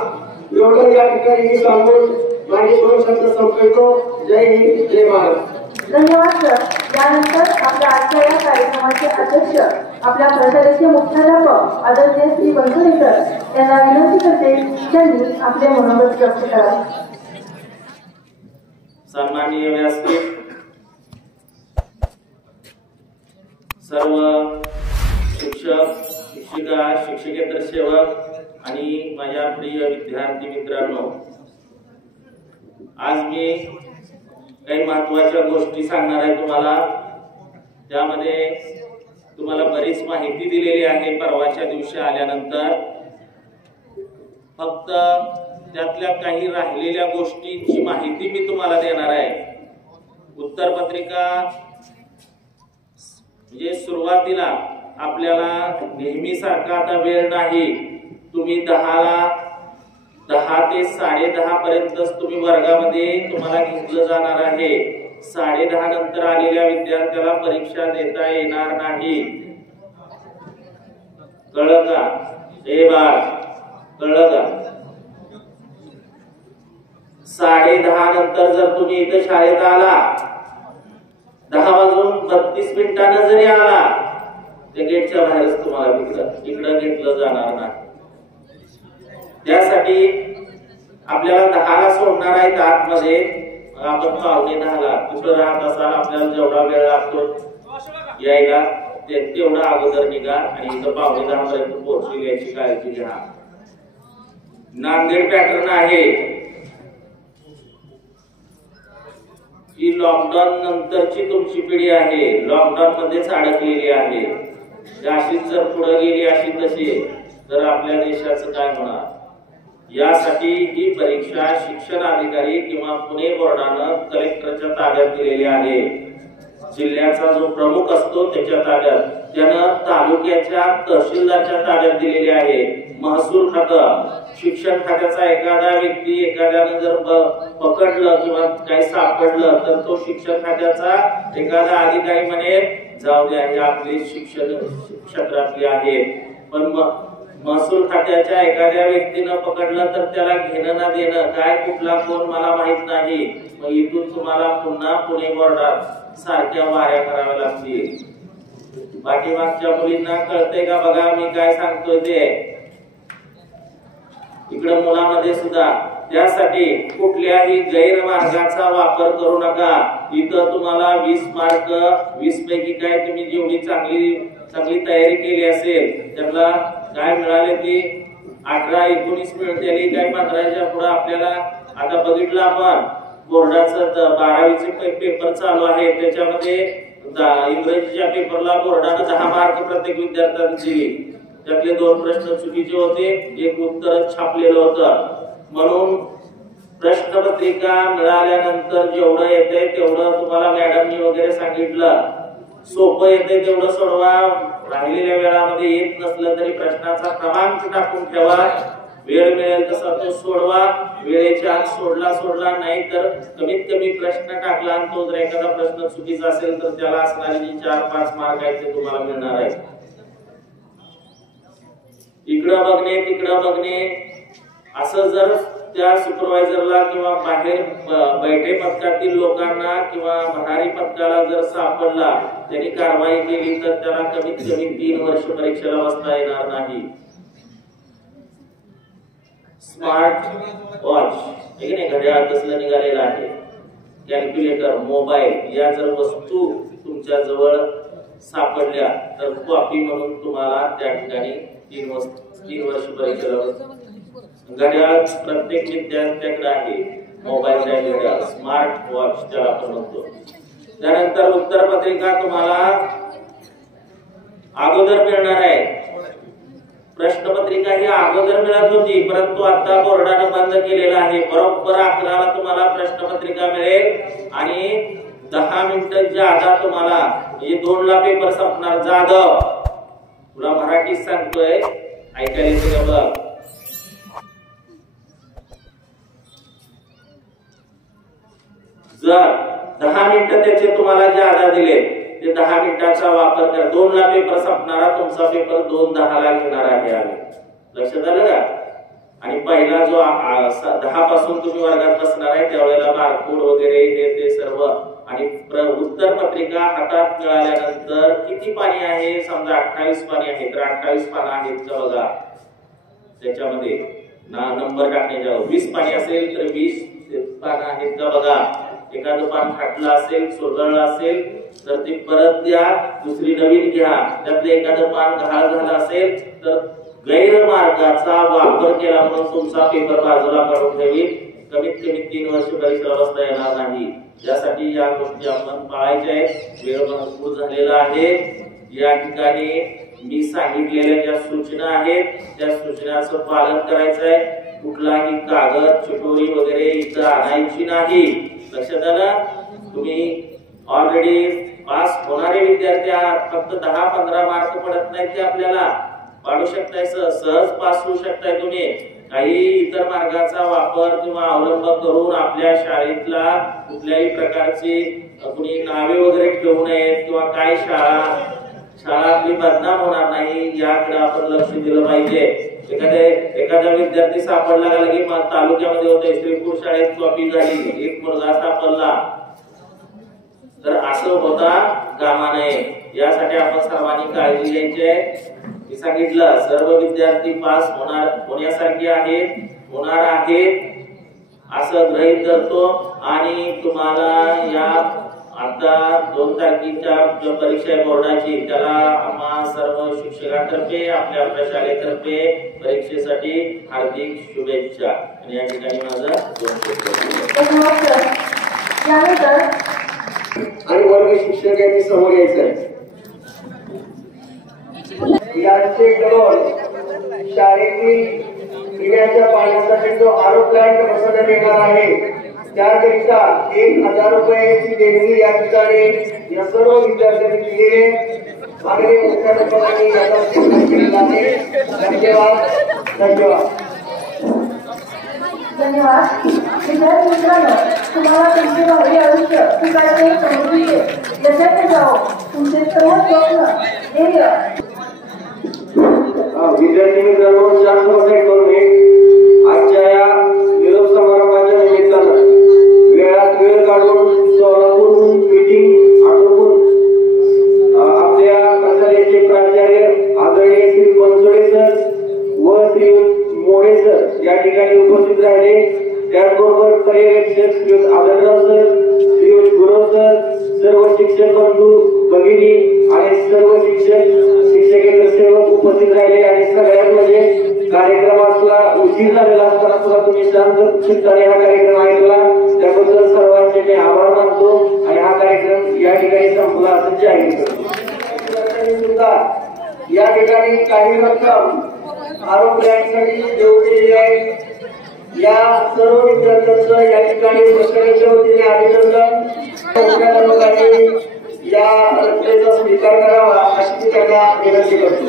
एवढं या ठिकाणी मी सांगून माझे 2 शब्द संपवतो. जय हिंद, जय महाराष्ट्र. धन्यवाद सर. यानंतर आपल्या आजच्या या कार्यक्रमाचे अध्यक्ष आपल्या प्रशालेचे मुख्याध्यापक आदरणीय श्री वंसुलेकर यांना विनंती करते त्यांनी आपले मनोगत व्यक्त करावे. सन्माननीय व्यासपीठ, सर्व शिक्षक, शिक्षिका, शिक्षकेतर सेवक आणि माझ्या प्रिय विद्यार्थी मित्रांनो, आज मी काही महत्वाच्या गोष्टी सांगणार आहे तुम्हाला. त्यामध्ये तुम्हाला बरीच माहिती दिलेली आहे परवाच्या दिवशी आल्यानंतर. फक्त त्यातल्या काही राहिलेल्या गोष्टींची माहिती मी तुम्हाला देणार आहे. उत्तरपत्रिका म्हणजे सुरुवातीला आपल्याला नेहमीसारखा आता वेळ नाही. तुम्ही 10 ते 10:30 पर्यंतच तुम्ही वर्गामध्ये तुम्हाला घेतलं जाणार आहे. 10:30 नंतर आलेल्या विद्यार्थ्याला परीक्षा देता येणार नाही. कळलं का? हे बाळ, कळलं का? 10:30 नंतर जर तुम्ही इथं शाळेत आला, 10:32 जरी आला, त्या गेटच्या बाहेरच तुम्हाला इकडं घेतलं जाणार नाही. त्यासाठी आपल्याला 10ला सोडणार आहेत आतमध्ये. आपण 9:45ला कुठं राहत असाल, आपल्याला जेवढा वेळ लागतो यायला तेवढा अगोदर निघा आणि इथं 9:45 पर्यंत पोहोचेल याची काळजी घ्या. नांदेड पॅटर्न आहे ही लॉकडाऊन नंतरची तुमची पिढी आहे. लॉकडाऊन मध्येच अडकलेली आहे. अशीच जर पुढे गेली अशी तशी तर आपल्या देशाचं काय होणार? यासाठी ही परीक्षा शिक्षण अधिकारी किंवा पुणे बोर्डानं कलेक्टरच्या ताब्यात दिलेली आहे. जिल्ह्याचा जो प्रमुख असतो त्याच्या ताब्यात, त्यानं तालुक्याच्या तहसीलदारच्या ताब्यात दिलेली आहे. महसूल खातं, शिक्षण खात्याचा एखादा व्यक्ती एखाद्यानं जर पकडलं किंवा काही सापडलं तर तो शिक्षण खात्याचा एखादा अधिकारी म्हणे जाऊ द्या हे आपले शिक्षण क्षेत्रातले आहे. पण महसूल खात्याच्या एखाद्या व्यक्तीनं पकडलं तर त्याला घेणं ना देणं काय कुठला कोण मला माहित नाही. मग इथून तुम्हाला पुन्हा पुणे बोर्डात सारख्या वाऱ्या कराव्या लागतील. पाठीमागच्या मुलींना कळतंय का बघा मी काय सांगतोय ते? इकडं मुलामध्ये सुद्धा. त्यासाठी कुठल्याही गैरमार्गाचा वापर करू नका. इथं तुम्हाला 20 मार्क, 20 पैकी काय तुम्ही जेवढी चांगली तयारी केली असेल त्याला काय मिळाले ते 18-19 मिळते. काय 15च्या पुढे आपल्याला आता बघितलं आपण बोर्डाचं 12वीचे पेपर चालू आहे. त्याच्यामध्ये इंग्रजीच्या पेपरला बोर्डानं 10 मार्क प्रत्येक विद्यार्थ्याला दिले. त्यातले 2 प्रश्न चुकीचे होते, एक उत्तर छापलेलं होतं. म्हणून प्रश्नपत्रिका मिळाल्यानंतर जेवढं येतंय तेवढं तुम्हाला मॅडमनी वगैरे सांगितलं सोपं येतंय तेवढं सोडवा. राहिलेल्या वेळामध्ये येत नसलं तरी प्रश्नाचा क्रमांक टाकून ठेवा. वेळ मिळेल तसा तो सोडवा. वेळेच्या आत सोडला नाही तर कमीत कमी प्रश्न टाकला आणि तो जर एखादा प्रश्न चुकीचा असेल तर त्याला असणारे जे 4-5 मार्क आहेत ते तुम्हाला मिळणार आहेत. इकडं बघणे तिकडं बघणे असं जर त्या सुपरवायझरला किंवा बाहेर बैठे पथकातील लोकांना किंवा भरारी पथकाला जर सापडला त्यांनी कारवाई केली तर त्याला कमीत कमी 3 वर्ष परीक्षेला बसता येणार नाही. स्मार्ट वॉच हे नाही घड्याळ कसलं निघालेलं आहे, कॅल्क्युलेटर, मोबाईल या जर वस्तू तुमच्या जवळ सापडल्या तर कॉपी म्हणून तुम्हाला त्या ठिकाणी 3 वर्ष परीक्षेला घड्याळ प्रत्येक विद्यार्थ्याकडे आहे. मोबाईल घड्याळ, स्मार्ट वॉच त्याला आपण म्हणतो. त्यानंतर उत्तरपत्रिका तुम्हाला अगोदर मिळणार आहे. प्रश्नपत्रिका ही अगोदर मिळत होती, परंतु आता बोर्डाने बंद केलेला आहे. बरोबर 11ला तुम्हाला प्रश्नपत्रिका मिळेल आणि 10 मिनिटं जादा तुम्हाला, म्हणजे 2ला पेपर संपणार. जाधव तुला मराठीत सांगतोय, ऐकायला येते का बघ. जर 10 मिनिटं त्याचे तुम्हाला जादा दिले, ते 10 मिनिटाचा वापर करा. 2ला पेपर संपणारा तुमचा पेपर 2:10ला घेणार आहे आम्ही. लक्षात आलं का? आणि पहिला जो 10 पासून तुम्ही वर्गात बसणार आहे त्यावेळेला बारकोड वगैरे हे ते सर्व, आणि उत्तर पत्रिका हातात मिळाल्यानंतर किती पाणी आहे, समजा 28 पाणी आहे तर 28 पानं आहेत का बघा. त्याच्यामध्ये नंबर टाकण्याच्या 20 पाणी असेल तर 20 पानं आहेत का बघा. एखादं पान फाटलं असेल, सोडलं असेल तर ते परत द्या, दुसरी नवीन घ्या. त्यातलं एखादं पान घाण झालं असेल तर गैरमार्गाचा वापर केला म्हणून तुमचा पेपर बाजूला काढून ठेवी. कमीत कमी 3 वर्ष परीक्षा बसता येणार नाही. यासाठी या गोष्टी आपण पाळायच्या आहेत. वेळ भरपूर झालेला आहे. या ठिकाणी मी सांगितलेल्या ज्या सूचना आहेत त्या सूचनाचं पालन करायचं आहे. कुठलाही कागद, चिठोरी वगैरे इथं आणायची नाही. लक्षात आलं? तुम्ही ऑलरेडी पास होणारे विद्यार्थी आहात. फक्त 10-15 मार्क पडत नाहीत ते आपल्याला पाडू शकताय, सहज पास होऊ शकताय तुम्ही. काही इतर मार्गाचा वापर किंवा अवलंब करून आपल्या शाळेतला कुठल्याही प्रकारची कुणी नावे वगैरे ठेवू नयेत किंवा काय शाळा आपली बदनाम होणार नाही याकडे आपण लक्ष दिलं पाहिजे. एखादा विद्यार्थी सापडला गेला की तालुक्यामध्ये होते श्रीपूर शाळेत कॉपी झाली, एक मुलगा सापडला, तर असं होता कामा नये. यासाठी आपण सर्वांनी काळजी घ्यायची आहे. मी सांगितलं सर्व विद्यार्थी पास होण्यासारखे आहेत, होणार आहेत असं गृहीत धरतो. आणि तुम्हाला या आता 2 तारखेच्या जो परीक्षा आहे बोर्डाची, त्याला आम्हा सर्व शिक्षकांतर्फे आपल्या शाळेतर्फे परीक्षेसाठी हार्दिक शुभेच्छा. आणि या ठिकाणी माझा 2 आणि वर्ग शिक्षक यांनी समोर यायचं. यांचे करून शाळेतील पिण्याच्या पाण्यासाठी जो आरो प्लांट बसवण्यात येणार आहे त्याकरिता 1000 रुपयाची देणगी या ठिकाणी या सर्व विद्यार्थ्यांनी दिली आहे. माननीय मुख्याध्यापकांनी याचा स्वीकार केलेला आहे. धन्यवाद. धन्यवाद. विद्यार्थी मित्रांनो, तुम्हाला तुमचे भावी आयुष्य सुखाचे, समृद्धीचे, यशाचे जावो, तुमचे सर्व स्वप्न ध्येय. विद्यार्थी मित्रांनो, शांत बसायला करून आजच्या या निरोप समारंभाच्या निमित्तानं वेळात वेळ काढून सोलापूरहून मीटिंग आटोपून आपल्या प्रशालेचे प्राचार्य आदरणीय श्री बनसोडे सर व श्री मोडे सर या ठिकाणी उपस्थित राहिले. त्याचबरोबर पर्यवेक्षक श्री आदरराव सर, श्री गुरव सर, सर्व शिक्षक बंधू भगिनी आणि सर्व शिक्षकेतर सेवक उपस्थित राहिले. आणि सगळ्यात म्हणजे कार्यक्रमाला उशीर झालेला असताना सुद्धा तुम्ही शांत चित्ताने हा कार्यक्रम ऐकला, त्याबद्दल सर्वांचे मी आभार मानतो. आणि हा कार्यक्रम या ठिकाणी संपला असं जाहीर करतो. या ठिकाणी काही रक्कम आरोग्यासाठी देऊ केलेली आहे. या सर्व विद्यार्थ्यांचं या ठिकाणी प्रशासनाच्या वतीने अभिनंदन. या रक्कमेचा स्वीकार करावा अशी त्यांना विनंती करतो.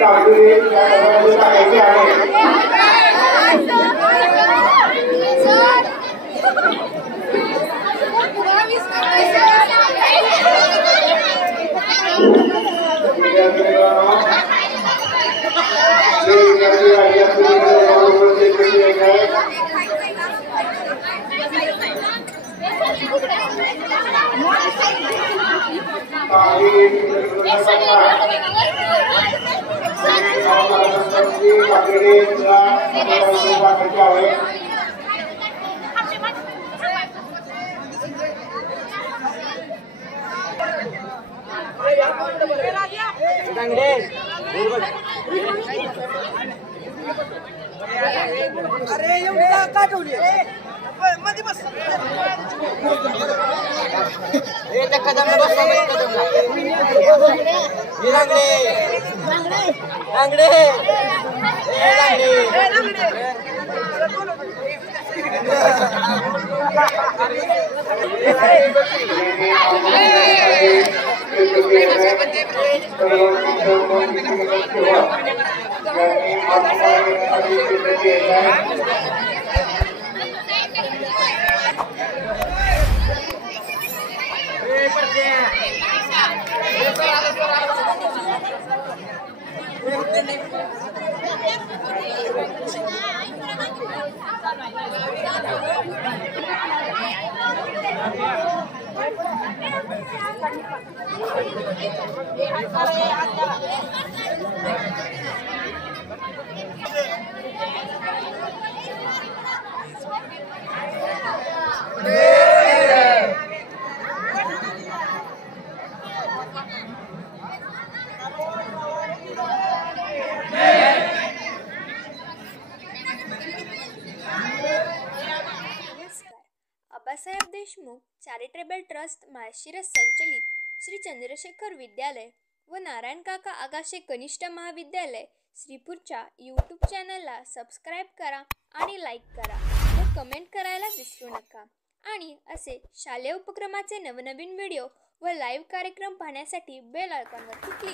कामगिरी या डब्यामध्ये टाकायची आहे. अरे एवढा का ठेवली मध्ये बस त्या कदम बस आबासाहेब देशमुख चॅरिटेबल ट्रस्ट माळशिरस संचलित श्री चंद्रशेखर विद्यालय व नारायण काका आगाशे कनिष्ठ महाविद्यालय श्रीपूरच्या यूट्यूब चॅनलला सबस्क्राईब करा आणि लाईक करा व कमेंट करायला विसरू नका. आणि असे शालेय उपक्रमाचे नवनवीन व्हिडिओ व लाईव्ह कार्यक्रम पाहण्यासाठी बेल आयकॉनवरती क्लिक